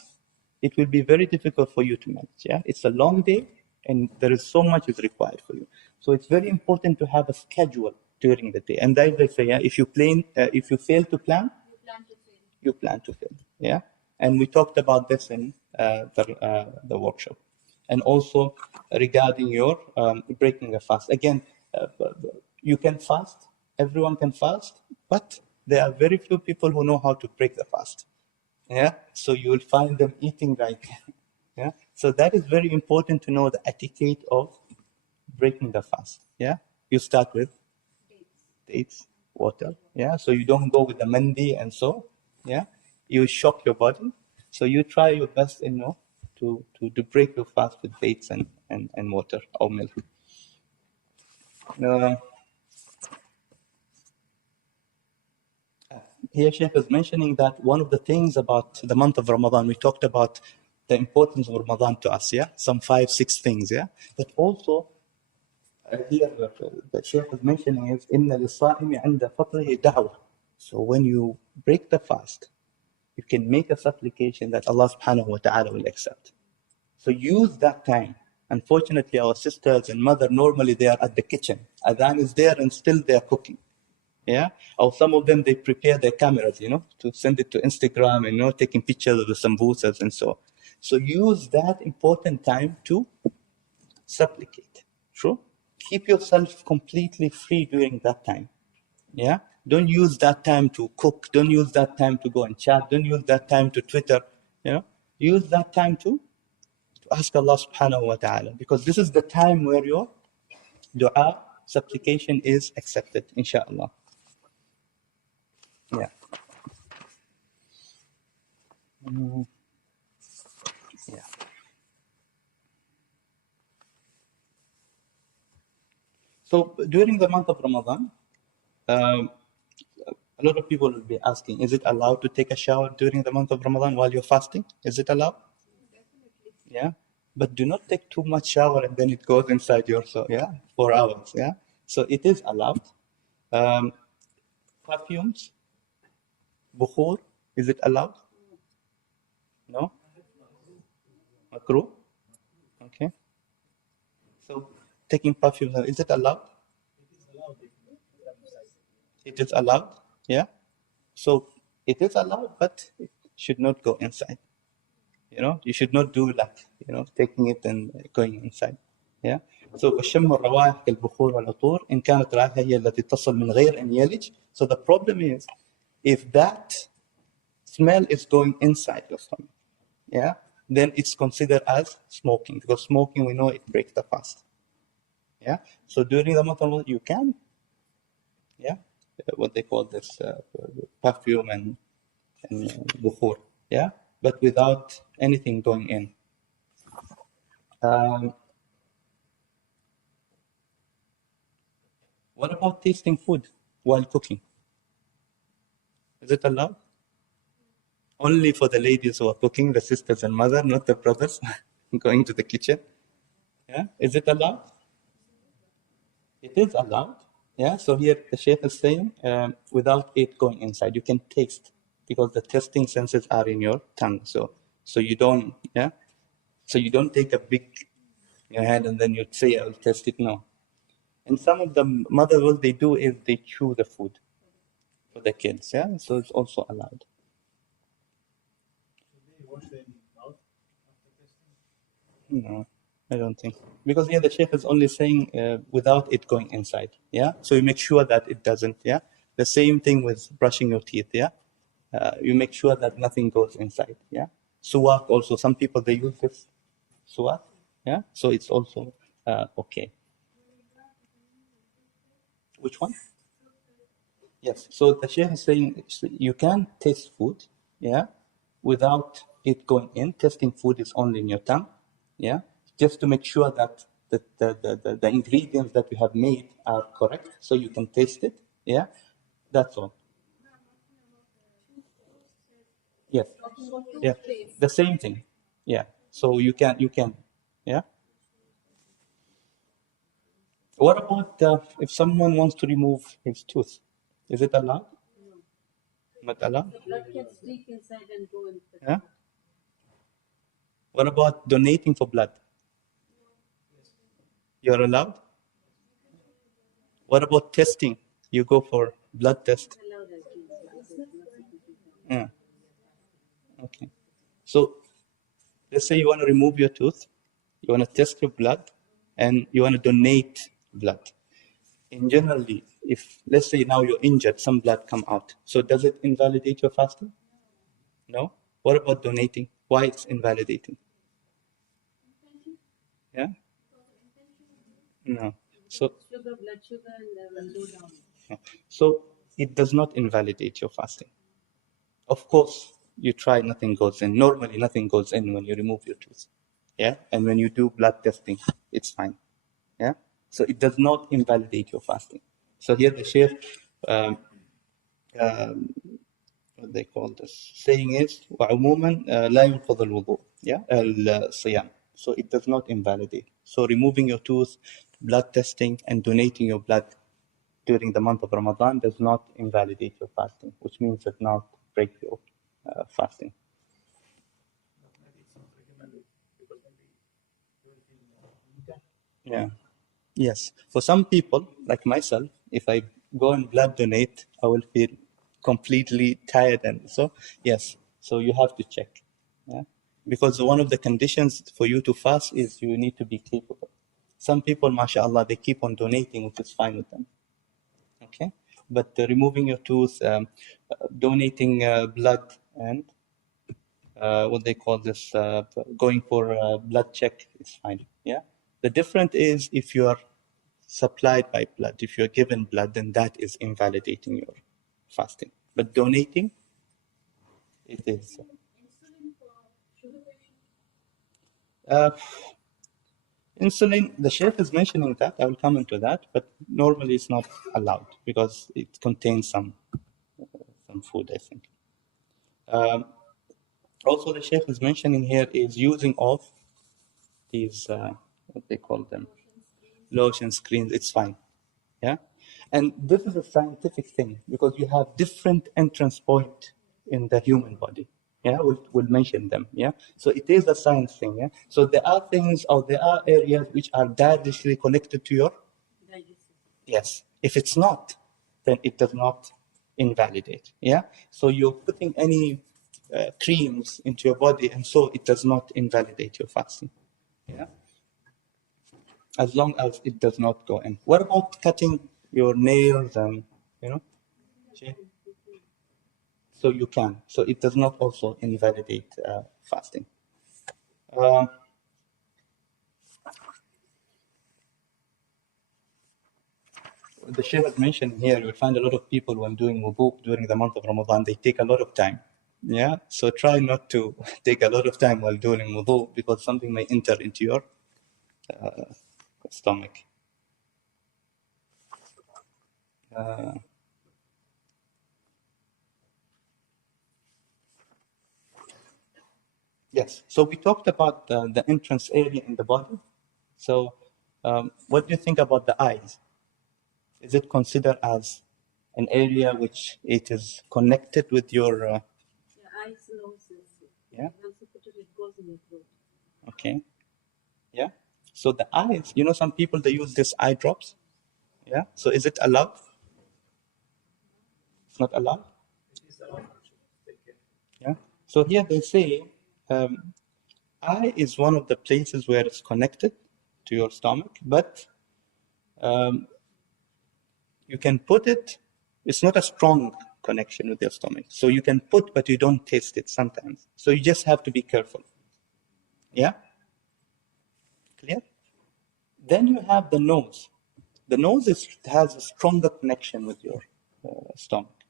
it will be very difficult for you to manage. Yeah, it's a long day, and there is so much is required for you. So it's very important to have a schedule during the day. And as I say, yeah, if you fail to plan, you plan to fail. Yeah, and we talked about this in the workshop, and also regarding your breaking a fast. Again, you can fast. Everyone can fast, but there are very few people who know how to break the fast. Yeah, so you will find them eating like, yeah. So that is very important to know the etiquette of breaking the fast. Yeah, you start with dates, water. Yeah, so you don't go with the mandi and so. Yeah, you shock your body. So you try your best, to break your fast with dates and water or milk. Uh, Here Sheikh is mentioning that one of the things about the month of Ramadan, we talked about the importance of Ramadan to us, yeah? Some 5, 6 things, yeah? But also, here the Sheikh is mentioning is, إِنَّ لِلصَّائِمِ عِنْدَ فَطْرِهِ دَعْوَةً. So when you break the fast, you can make a supplication that Allah subhanahu wa ta'ala will accept. So use that time. Unfortunately, our sisters and mother, normally they are at the kitchen. Adhan is there and still they are cooking. Yeah, or some of them they prepare their cameras, to send it to Instagram and taking pictures of the sambusas and so. So use that important time to supplicate. True. Keep yourself completely free during that time. Yeah. Don't use that time to cook. Don't use that time to go and chat. Don't use that time to Twitter. Use that time to ask Allah subhanahu wa ta'ala, because this is the time where your dua, supplication is accepted, inshallah. Yeah. Yeah. So during the month of Ramadan, um, a lot of people will be asking, is it allowed to take a shower during the month of Ramadan while you're fasting? Is it allowed? Yeah. But do not take too much shower and then it goes inside your soul. Yeah. 4 hours. Yeah. So it is allowed. Um, Perfumes, bukhur, is it allowed? No? Makruh? Okay. So taking perfume, is it allowed? It is allowed. Yeah. So it is allowed, but it should not go inside. You should not do like, taking it and going inside. Yeah. So وشم الروائح كالبخور والعطور إن كانت رائحة هي التي تصل من غير أن يلج. So the problem is, if that smell is going inside your stomach, yeah, then it's considered as smoking, because smoking, we know it breaks the fast. Yeah. So during the month of Ramadan, you can, what they call this perfume and bukhur, yeah, but without anything going in. What about tasting food while cooking? Is it allowed? Only for the ladies who are cooking, the sisters and mother, not the brothers going to the kitchen. Yeah, is it allowed? It is allowed. Yeah, so here the Sheikh is saying, without it going inside, you can taste, because the tasting senses are in your tongue. So you don't, so you don't take a big in your hand and then you say, I'll taste it. No. And some of the mothers, what they do is they chew the food for the kids. Yeah, so it's also allowed. Should they wash their mouth after testing? No, I don't think. Because here the Sheikh is only saying without it going inside. Yeah, so you make sure that it doesn't. Yeah, the same thing with brushing your teeth. Yeah, you make sure that nothing goes inside. Yeah, suwak also. Some people they use this suwak. Yeah, so it's also okay. Which one? Yes. So the Sheikh is saying you can taste food, yeah, without it going in. Tasting food is only in your tongue, yeah, just to make sure that the ingredients that you have made are correct, so you can taste it, yeah. That's all. Yes. Yeah. The same thing. Yeah. So you can, yeah. What about if someone wants to remove his tooth? Is it allowed? Not allowed? The blood can leak inside and go in the Yeah. What about donating for blood? You're allowed? What about testing? You go for blood test. allowed, I think. So there's nothing. Yeah. Okay. So let's say you want to remove your tooth, you want to test your blood, and you want to donate blood. In generally, if let's say now you're injured, some blood come out. So does it invalidate your fasting? No. What about donating? Why it's invalidating? Yeah. No. So Sugar, blood sugar, and will go down. no. So it does not invalidate your fasting. Of course, you try, nothing goes in. Normally, nothing goes in when you remove your tooth. Yeah, and when you do blood testing, it's fine. Yeah, so it does not invalidate your fasting. So here the Sheikh, what they call this saying is, وعموما لا ينقض الوضوء. Yeah, الصيام. So it does not invalidate. So removing your tooth, blood testing, and donating your blood during the month of Ramadan does not invalidate your fasting, which means it not break your fasting. Maybe it's not recommended because maybe you will feel weaker. Yeah. Yes. For some people, like myself, if I go and blood donate, I will feel completely tired. And so, yes. So you have to check. Yeah. Because one of the conditions for you to fast is you need to be capable. Some people, mashallah, they keep on donating, which is fine with them. Okay. But removing your tooth, donating blood, and what they call this, going for a blood check, is fine. Yeah. The difference is if you are supplied by blood, if you're given blood, then that is invalidating your fasting. But donating, it is. Insulin, the Sheikh is mentioning that, I will come into that, but normally it's not allowed because it contains some food, I think. Also, the Sheikh is mentioning here is using of these, what they call them, lotion screens, it's fine. Yeah, and this is a scientific thing because you have different entrance point in the human body. Yeah, we'll mention them. Yeah, so it is a science thing. Yeah, so there are things or there are areas which are directly connected to your. Yes, if it's not, then it does not invalidate. Yeah, so you're putting any creams into your body, and so it does not invalidate your fasting. Yeah, as long as it does not go in. What about cutting your nails and so you can. So it does not also invalidate fasting. The Shaykh was mentioned here, you will find a lot of people when doing wudu during the month of Ramadan, they take a lot of time. Yeah, so try not to take a lot of time while doing wudu because something may enter into your stomach. Yes, so we talked about the entrance area in the body. So what do you think about the eyes? Is it considered as an area which it is connected with your... Yeah, eyes, noses. Yeah. Once you put it, it goes in your throat. Okay. Yeah. So the eyes, some people, they use this eye drops. Yeah. So is it allowed? It's not allowed? It is allowed to take care. Yeah. So here they say eye is one of the places where it's connected to your stomach, but you can put it, it's not a strong connection with your stomach. So you can put, but you don't taste it sometimes. So you just have to be careful. Yeah? Clear? Then you have the nose. The nose has a stronger connection with your stomach.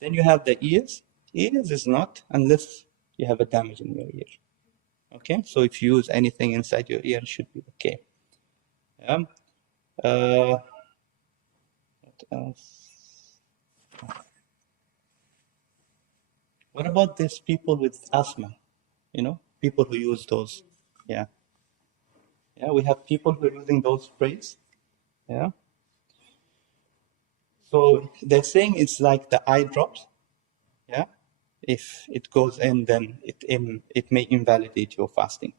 Then you have the ears. Ears is not unless you have a damage in your ear. Okay, so if you use anything inside your ear, it should be okay. Yeah. What else? What about these people with asthma? People who use those. Yeah. Yeah, we have people who are using those sprays. Yeah. So they're saying it's like the eye drops. Yeah. If it goes in, then it may invalidate your fasting.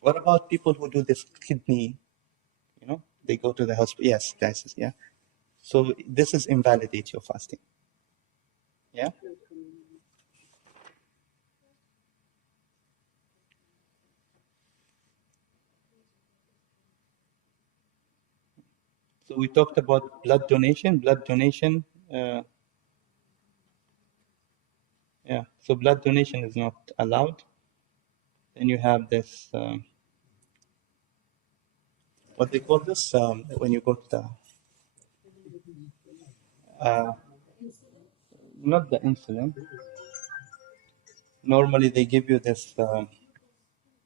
What about people who do this kidney? They go to the hospital. Yes, dialysis. Yeah. So this is invalidate your fasting. Yeah. So we talked about blood donation. Blood donation. Yeah. So blood donation is not allowed. Then you have this. What they call this when you go to the. Not the insulin. Normally they give you this.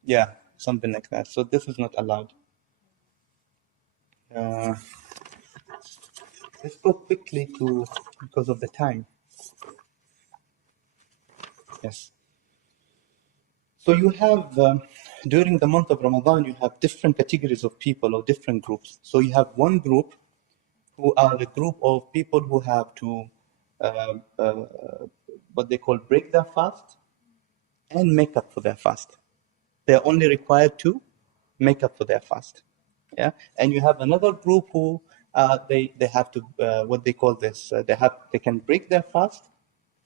Yeah, something like that. So this is not allowed. Let's go quickly because of the time. Yes. So you have, during the month of Ramadan, you have different categories of people or different groups. So you have one group who are the group of people who have to, what they call break their fast and make up for their fast. They're only required to make up for their fast. Yeah. And you have another group who they have to, what they call this, they can break their fast,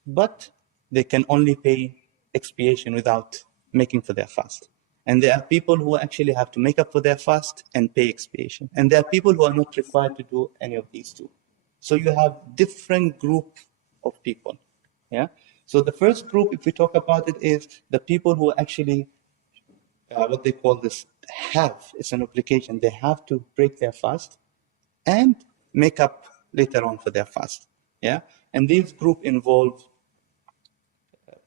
but they can only pay expiation without making for their fast. And there are people who actually have to make up for their fast and pay expiation. And there are people who are not required to do any of these two. So you have different group of people. Yeah. So the first group, if we talk about it, is the people who actually, what they call this, it's an obligation. They have to break their fast and make up later on for their fast. Yeah. And these group involve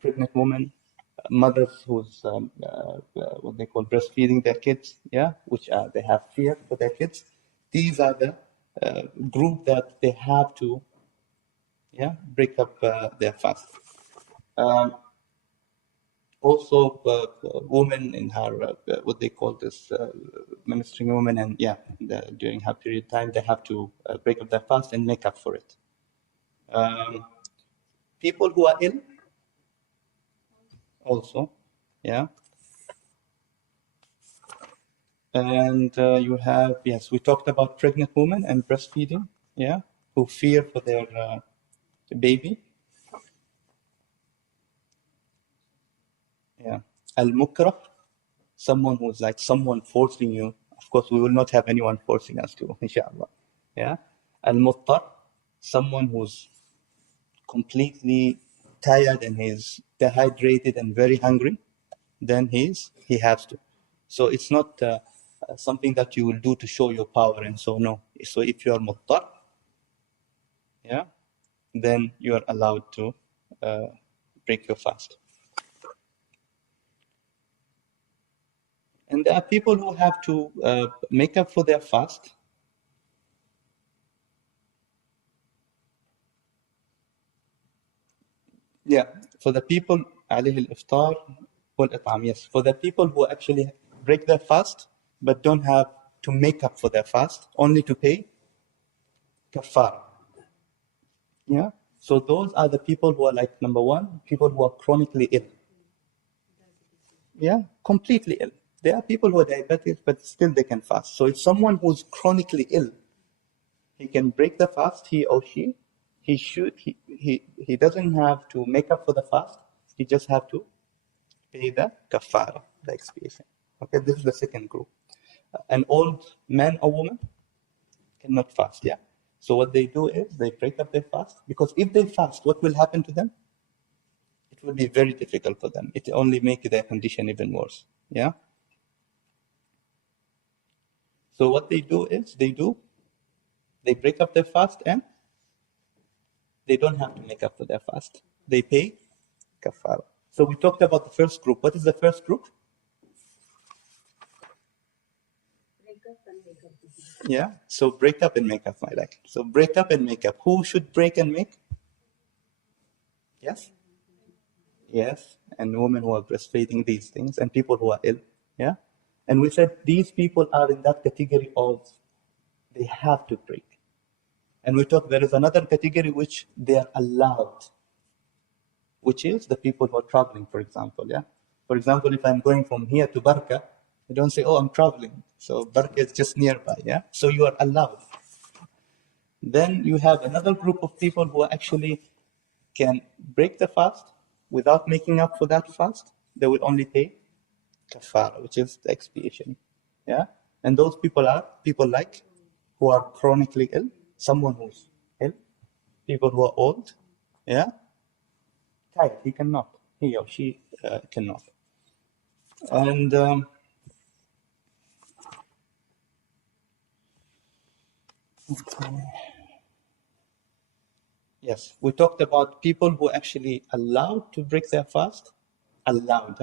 pregnant women, mothers who's what they call breastfeeding their kids, which they have fear for their kids. These are the group that they have to, break up their fast. Also, women in her what they call this ministering women, and during her period time, they have to break up their fast and make up for it. People who are ill, also, yeah. And you have, yes, we talked about pregnant women and breastfeeding, who fear for their A baby. Yeah. Al-mukrah, someone who's like someone forcing you. Of course, we will not have anyone forcing us to, inshallah. Yeah. Al-muttar, someone who's completely tired and he's dehydrated and very hungry, then he has to. So it's not something that you will do to show your power and so no. So if you are muttar, yeah, then you are allowed to break your fast. And there are people who have to make up for their fast. Yeah, for the people, عليه الإفطار والإطعام, yes. For the people who actually break their fast, but don't have to make up for their fast, only to pay kafar. Yeah, so those are the people who are like, number one, people who are chronically ill. Yeah, completely ill. There are people who are diabetic, but still they can fast. So if someone who's chronically ill, he can break the fast, he or she, he doesn't have to make up for the fast. He just have to pay the kafara, the expiation. Okay, this is the second group. An old man or woman cannot fast, yeah? So what they do is they break up their fast, because if they fast, what will happen to them? It will be very difficult for them. It only makes their condition even worse, yeah? So what they do is they break up their fast and they don't have to make up for their fast. They pay kafara. So we talked about the first group. What is the first group? Break up and make up. Yeah, so break up and make up, my like. So break up and make up. Who should break and make? Yes? Yes, and women who are breastfeeding, these things, and people who are ill. Yeah? And we said these people are in that category of they have to break. And we talked there is another category which they are allowed, which is the people who are traveling, for example. Yeah. For example, if I'm going from here to Barca, I don't say, "Oh, I'm traveling." So Barca is just nearby. Yeah. So you are allowed. Then you have another group of people who actually can break the fast without making up for that fast. They will only pay kafara, which is the expiation. Yeah. And those people are people like who are chronically ill, someone who's ill, people who are old. Yeah. Tired. He or she cannot. And yes, we talked about people who actually allowed to break their fast, allowed,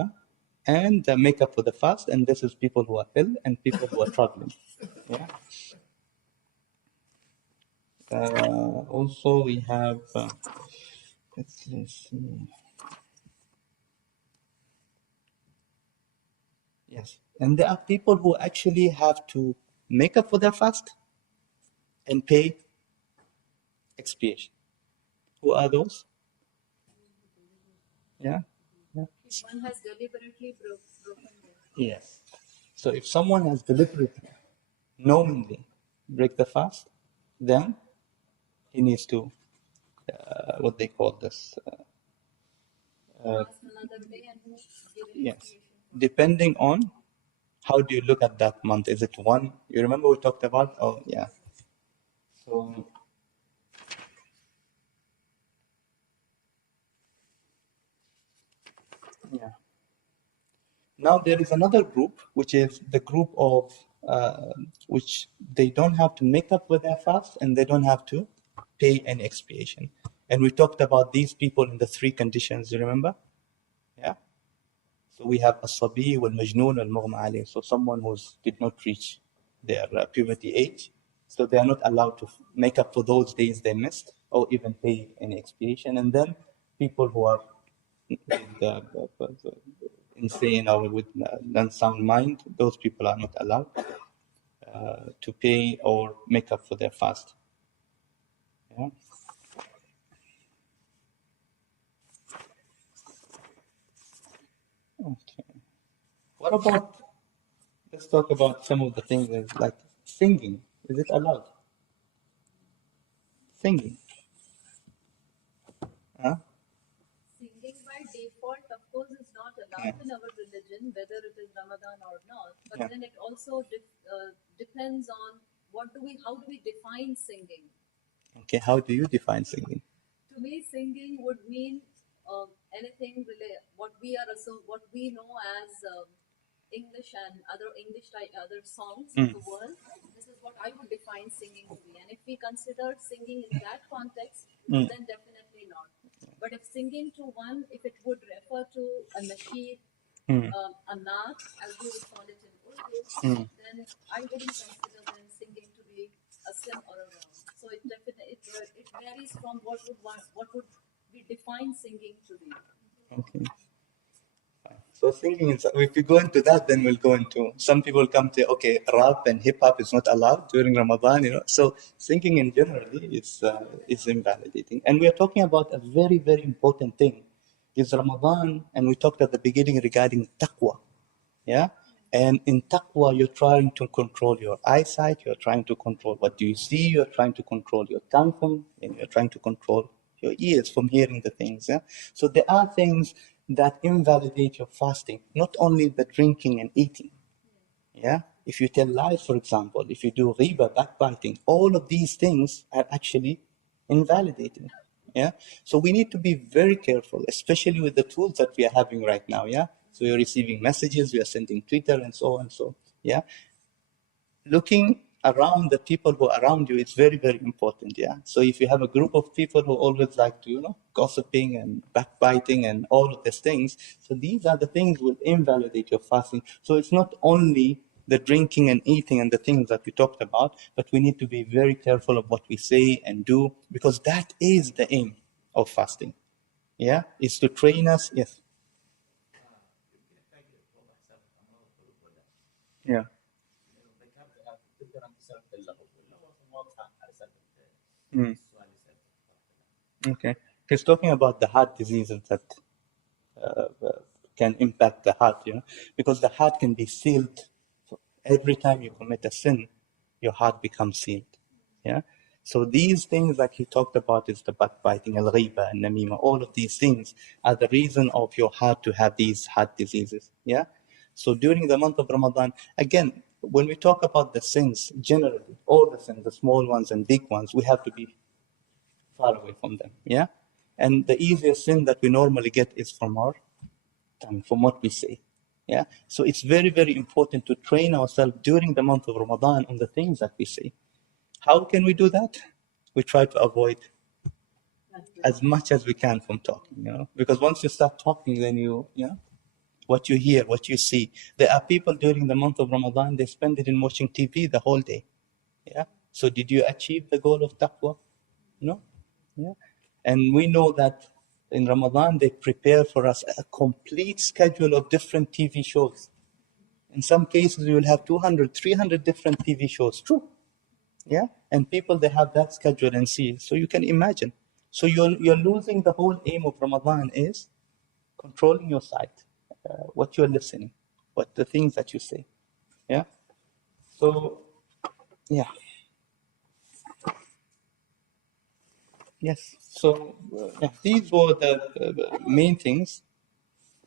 and make up for the fast. And this is people who are ill and people who are traveling. Yeah. Also, we have. Let's see. Yes, and there are people who actually have to make up for their fast and pay expiation. Who are those? Yeah. Yeah. If one has deliberately broken their Yes. So if someone has deliberately, knowingly break the fast, then he needs to, what they call this, fast another day and give an yes, expiation. depending on how do you look at that month. Is it one? You remember we talked about? Oh, yeah. So, yeah. Now there is another group, which is the group of which they don't have to make up with their fast and they don't have to pay any expiation. And we talked about these people in the three conditions. You remember? Yeah. So we have as-sabi wal-majnoon wal-mughma alayh. So someone who did not reach their puberty age, so they are not allowed to make up for those days they missed or even pay any expiation. And then people who are with, insane or with unsound mind, those people are not allowed to pay or make up for their fast. Yeah. Okay. What about? Let's talk about some of the things like singing. Is it allowed? Singing. course, is not allowed in our religion, whether it is Ramadan or not. But then it also depends on how do we define singing? Okay, how do you define singing? To me, singing would mean anything what we know as English and other songs of the world. This is what I would define singing to be. And if we consider singing in that context, then definitely not. But if singing to one, if it would refer to a nasheed, a naat, as we would call it in Urdu, then I wouldn't consider then singing to be a sin or a wrong. So it definitely it varies from what would we define singing to be. Okay. So singing is, if we go into that, then we'll go into, some people come to, okay, rap and hip hop is not allowed during Ramadan, So singing in generally is invalidating. And we are talking about a very, very important thing. Is Ramadan, and we talked at the beginning regarding taqwa. Yeah? And in taqwa, you're trying to control your eyesight, you're trying to control what do you see, you're trying to control your tongue and you're trying to control your ears from hearing the things. Yeah? So there are things that invalidate your fasting, not only the drinking and eating. Yeah? If you tell lies, for example, if you do riba, backbiting, all of these things are actually invalidating. Yeah. So we need to be very careful, especially with the tools that we are having right now. Yeah. So you're receiving messages, we are sending Twitter and so on. So yeah, looking around the people who are around you is very, very important. Yeah. So if you have a group of people who always like to, gossiping and backbiting and all of these things, so these are the things will invalidate your fasting. So it's not only the drinking and eating and the things that we talked about, but we need to be very careful of what we say and do, because that is the aim of fasting. Yeah. Is to train us. Yes. Yeah. Okay. He's talking about the heart diseases that can impact the heart, because the heart can be sealed. So every time you commit a sin, your heart becomes sealed. Yeah. So these things like he talked about is the backbiting, al-ghiba, and namima, all of these things are the reason of your heart to have these heart diseases. Yeah. So during the month of Ramadan, again, when we talk about the sins, generally, all the sins, the small ones and big ones, we have to be far away from them. Yeah. And the easiest sin that we normally get is from our tongue, from what we say. Yeah. So it's very, very important to train ourselves during the month of Ramadan on the things that we say. How can we do that? We try to avoid as much as we can from talking, because once you start talking, then what you hear, what you see. There are people during the month of Ramadan, they spend it in watching TV the whole day. Yeah. So did you achieve the goal of taqwa? No. Yeah. And we know that in Ramadan, they prepare for us a complete schedule of different TV shows. In some cases, you will have 200, 300 different TV shows. True. Yeah. And people, they have that schedule and see. So you can imagine. So you're losing the whole aim of Ramadan is controlling your sight, what you're listening, what the things that you say. Yeah. So, yeah. Yes. So these were the main things.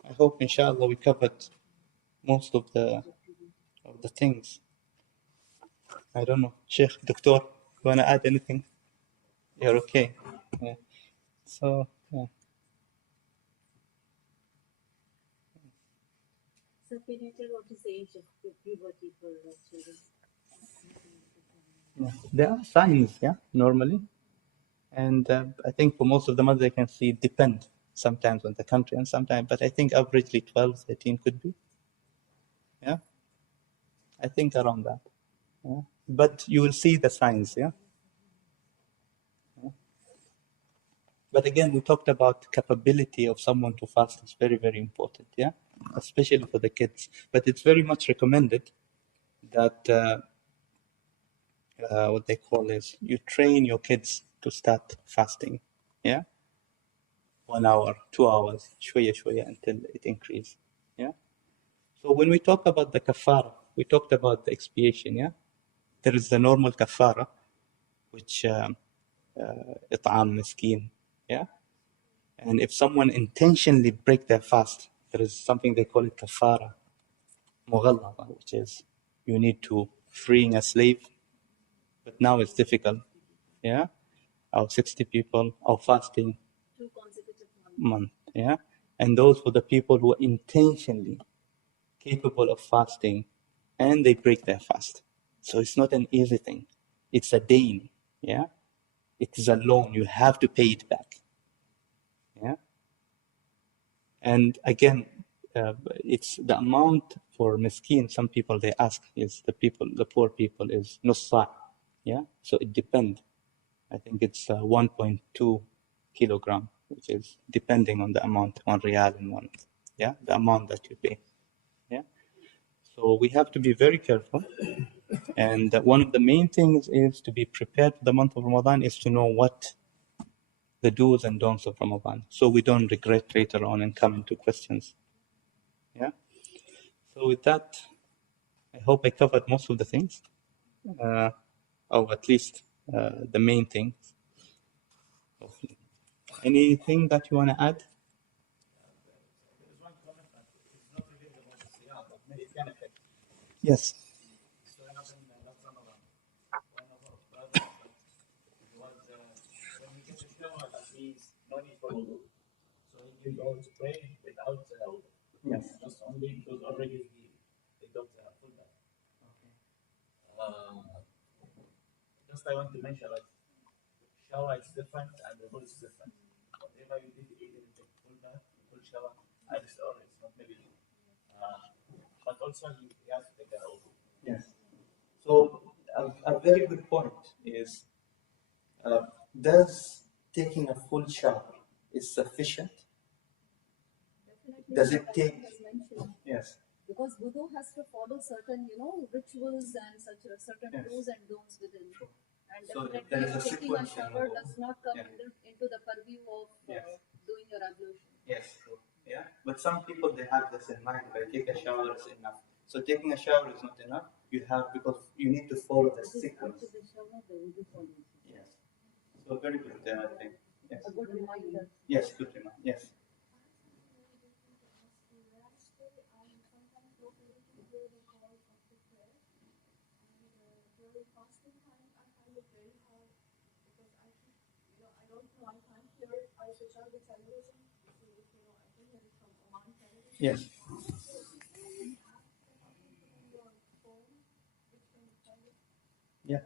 I hope, inshallah, we covered most of the things. I don't know. Sheikh, Doctor, you want to add anything? You're okay. Yeah. So, yeah. So can you tell what is the age of puberty for children? Yeah. There are signs, normally. And I think for most of them, they can see, depend sometimes on the country and sometimes, but I think averagely 12, 13 could be. Yeah. I think around that. Yeah. But you will see the signs, yeah. But again, we talked about capability of someone to fast is very, very important, yeah, especially for the kids. But it's very much recommended that what they call is you train your kids to start fasting, yeah, 1 hour, 2 hours, shwaya until it increases, yeah. So when we talk about the kafara, we talked about the expiation, yeah. There is the normal kafara, which it'am miskin, yeah. And if someone intentionally break their fast, there is something they call it kafara mughallada, which is you need to freeing a slave, but now it's difficult, yeah, or 60 people, or fasting 2 consecutive months. month, yeah, and those were the people who are intentionally capable of fasting, and they break their fast. So it's not an easy thing. It's a dain, yeah. It is a loan. You have to pay it back, yeah. And again, it's the amount for miskin. Some people they ask is the poor people is nussa, yeah. So it depends. I think it's 1.2 kilogram, which is depending on the amount on riyal and one, yeah, the amount that you pay, yeah. So we have to be very careful. And one of the main things is to be prepared for the month of Ramadan is to know what the do's and don'ts of Ramadan, so we don't regret later on and come into questions. Yeah. So with that, I hope I covered most of the things, or at least the main things. Anything that you want to add? There is one comment that it's not related about the siyam, but maybe benefit. Yes. So it happened last Ramadan. One of our brothers, it was when we get the shower, that means no need for wudu. So he will go to pray without wudu. Yes. Just only because already he got full bath. Just I want to mention, like, shower is different and the wudu is different. Whatever you did, either take full bath, full shower, I just it's not maybe. But also he has to take a wudu. Yes. So a very good point is, does taking a full shower is sufficient? Definitely, Does it like take? has mentioned. Yes. Because wudu has to follow certain, rituals and certain Yes. do's and don'ts within. And So definitely there is a taking a sequence in shower wudu. does not come Yeah. into the purview of Yes. doing your ablution. Yes, true. Yeah, but some people they have this in mind. They take a shower is enough. So taking a shower is not enough. You have because you need to follow the sequence. After the shower, the wudu follows. Yes. So very good thing. Yes. A good reminder. Yes, good reminder. Yes. Yes. Yeah.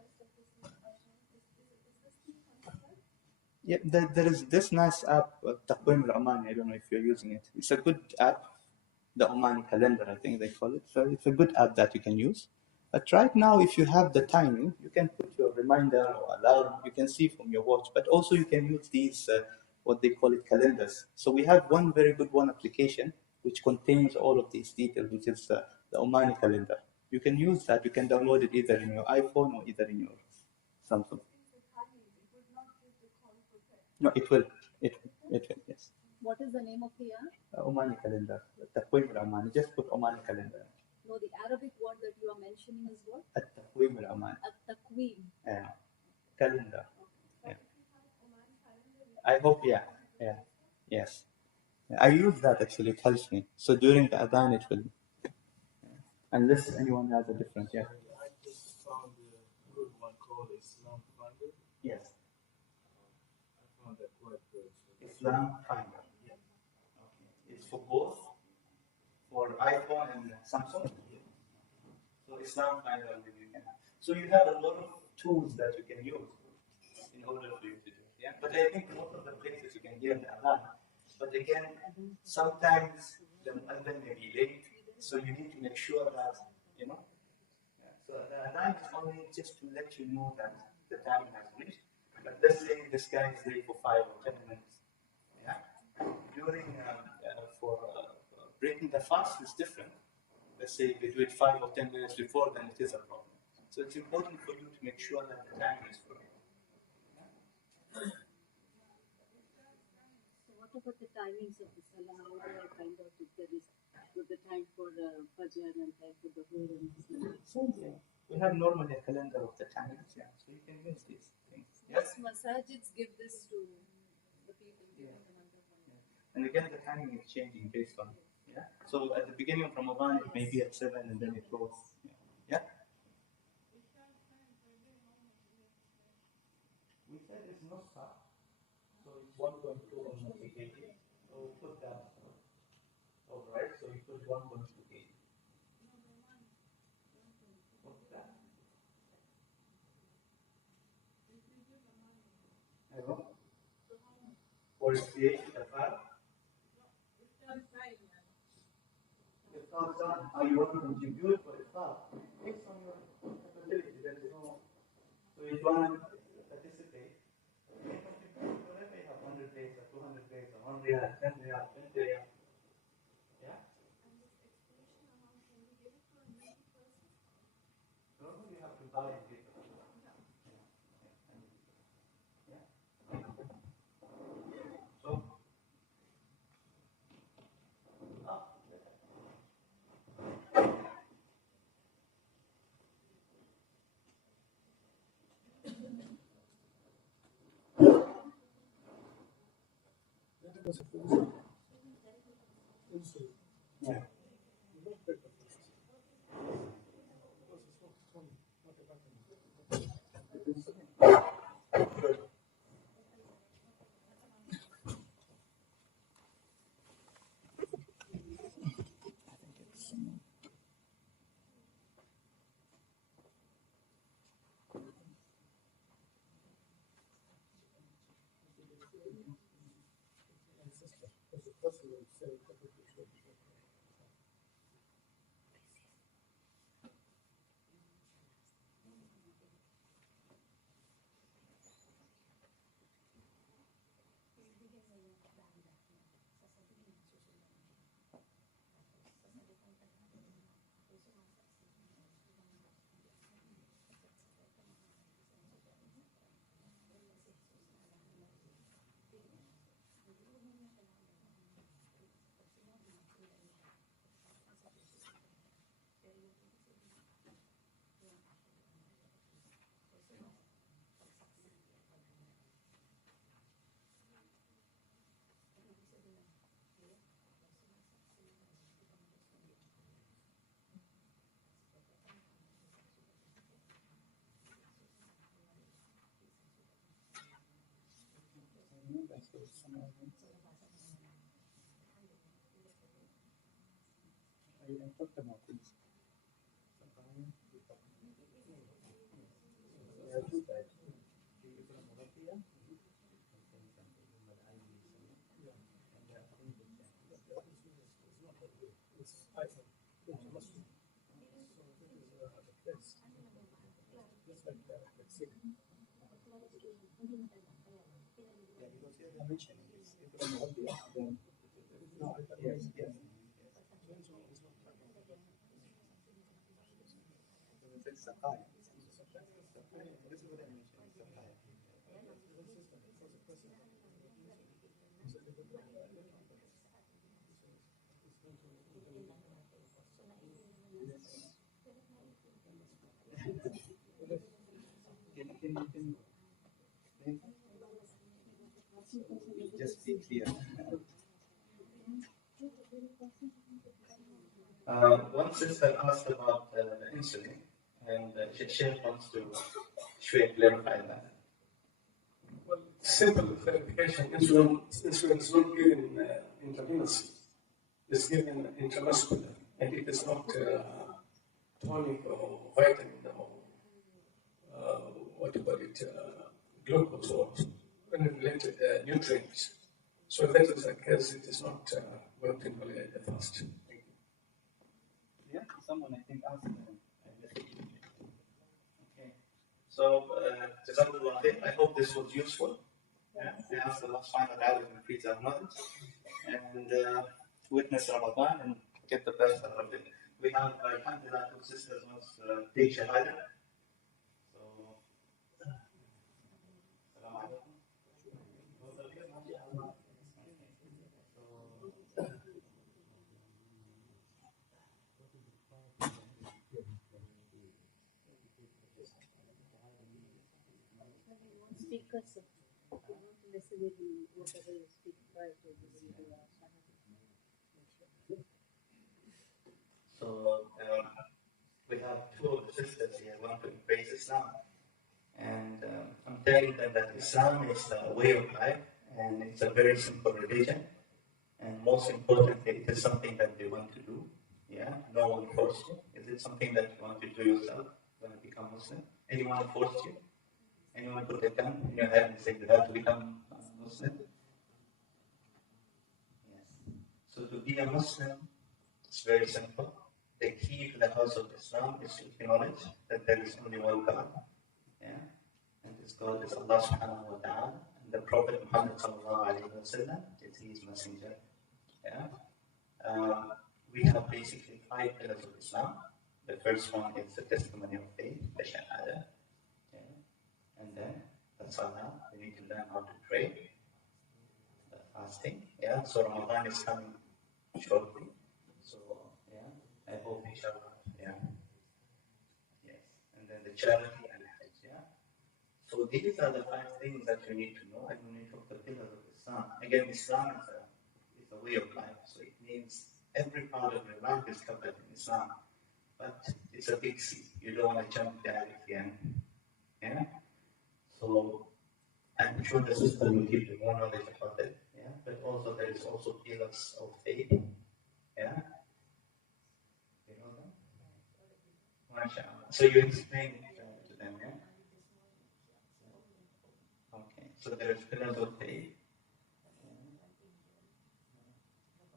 Yeah, there is this nice app, Taqwim al-Omani. I don't know if you're using it. It's a good app, the Omani calendar, I think they call it. So it's a good app that you can use. But right now, if you have the timing, you can put your reminder or alarm. You can see from your watch. But also you can use these, what they call it, calendars. So we have one very good one application which contains all of these details, which is the Omani calendar. You can use that. You can download it either in your iPhone or either in your Samsung. No, it will. It will, yes. What is the name of the app? Omani calendar. Taqwim al-Omani. Just put Omani calendar. No, the Arabic word that you are mentioning is what? Taqwim al-Omani. At-Taqweem. Yeah. Calendar. Yeah. I hope, yeah. Yeah. Yes. I use that actually. It helps me. So during the Adhan, it will. Unless anyone has a different, yeah. I just found a good one called Islam Finder. Yes. I found that quite good. Islam Finder. Yeah. Okay. It's for both, for iPhone and Samsung. So Islam Finder you can have. So you have a lot of tools that you can use in order for you to do it. Yeah. But I think most of the places you can hear the Adhan. But again, sometimes the Adhan may be late, so you need to make sure that, Yeah. So the Adhan is only just to let you know that the time has reached. But let's say this guy is late for 5 or 10 minutes. Yeah. During breaking the fast is different. Let's say if you do it 5 or 10 minutes before, then it is a problem. So it's important for you to make sure that the time is correct. So what about the timings of the salah? How do I find out if there is the time for Fajr and time for the Dhuhr and Salah? So yeah, we have normally a calendar of the times, yeah. So you can use these things. Yes. Most masajids give this to the people during the month of Ramadan. And again, the timing is changing based on Yeah. So at the beginning of Ramadan, it may be at 7 and then it goes. Yeah. We said it's not stop. So it's 1.2 almost kg. So we put that. Alright, so we put 1.2 kg. What's that? For its creation, the fat. Are you want to contribute for iftar? Based on your capability, there is no. So if you want to participate, you can contribute whatever you have, 100 days, 200 days, 1 riyal, 10 riyal, 20 riyal. Yeah? No, you have to buy and give it. Yeah. So, yeah. I talked about this. Yeah, because here they're mentioning this. If you're Mughattiyah, then no, yes, yes. It's Saqaya. This is what I mentioned, Saqaya. Can just be clear. One sister asked about the insulin, and Sheikh wants to clarify that. Well, simple clarification: insulin is not given intravenously; it's given intramuscular, and it is not tonic or vitamin or what you call it, glucose or related nutrients. So if that is the case, it is not going to invalidate the fast. Yeah, someone I think asked. Okay. So, Jazakallah khair. I hope this was useful. Yeah, we ask Allah subhanahu wa ta'ala to increase our knowledge and witness Ramadan and get the best out of it. We have, alhamdulillah, two sisters wants to take Shahada. So, Assalamu alaikum. Speakers, if you want to listen to whatever you speak prior to this, Islam. And I'm telling them that Islam is a way of life, and it's a very simple religion. And most importantly, it is something that they want to do. Yeah, no one forced you. Is it something that you want to do yourself when you become Muslim? Anyone forced you? Anyone put a gun in your head and say you have to become Muslim? Yes. So to be a Muslim, it's very simple. The key to the house of Islam is to acknowledge that there is only one God. Yeah? And this God is Allah subhanahu wa ta'ala. And the Prophet Muhammad sallallahu alayhi wa sallam is his messenger. Yeah? We have basically 5 pillars of Islam. The first one is the testimony of faith, the Shahada. Yeah? And then the Salah, we need to learn how to pray. The fasting. Yeah? So Ramadan is coming shortly. So, yeah, I hope inshallah. Yeah. Yes. And then the charity and Hajj. Yeah. So these are the 5 things that you need to know, and you need to know the pillars of Islam. Again, Islam is a way of life. So it means every part of your life is covered in Islam. But it's a big sea. You don't want to jump there again. Yeah? So I'm sure the sister will give you more knowledge about it. Yeah? But also there is also pillars of faith. Yeah? You know that? MashaAllah. So you explain it to them, yeah? Okay. So there is pillars of faith.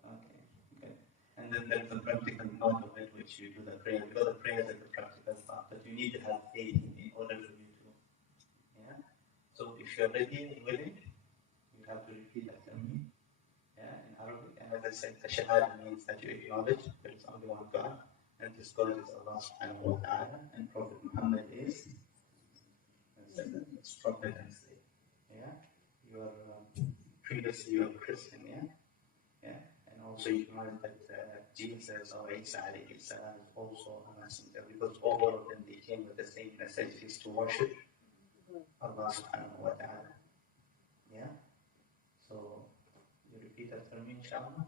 Okay, good. And then there's the practical part of it, which you do the prayer. Because the prayer is the practical part, but you need to have faith in order for you to. Yeah. So if you're ready and willing, you have to repeat after me. Yeah, in Arabic. And as I said, the Shahada means that you acknowledge there is only one God, and this God is Allah subhanahu wa ta'ala, and Prophet Muhammad is Prophet and slave. Yeah. You are previously you are Christian, yeah? Yeah. And also you acknowledge that Jesus or Isa alayhi salam is also a messenger, because all of them they came with the same message, is to worship Allah subhanahu wa ta'ala. Yeah? So you repeat after me, inshallah.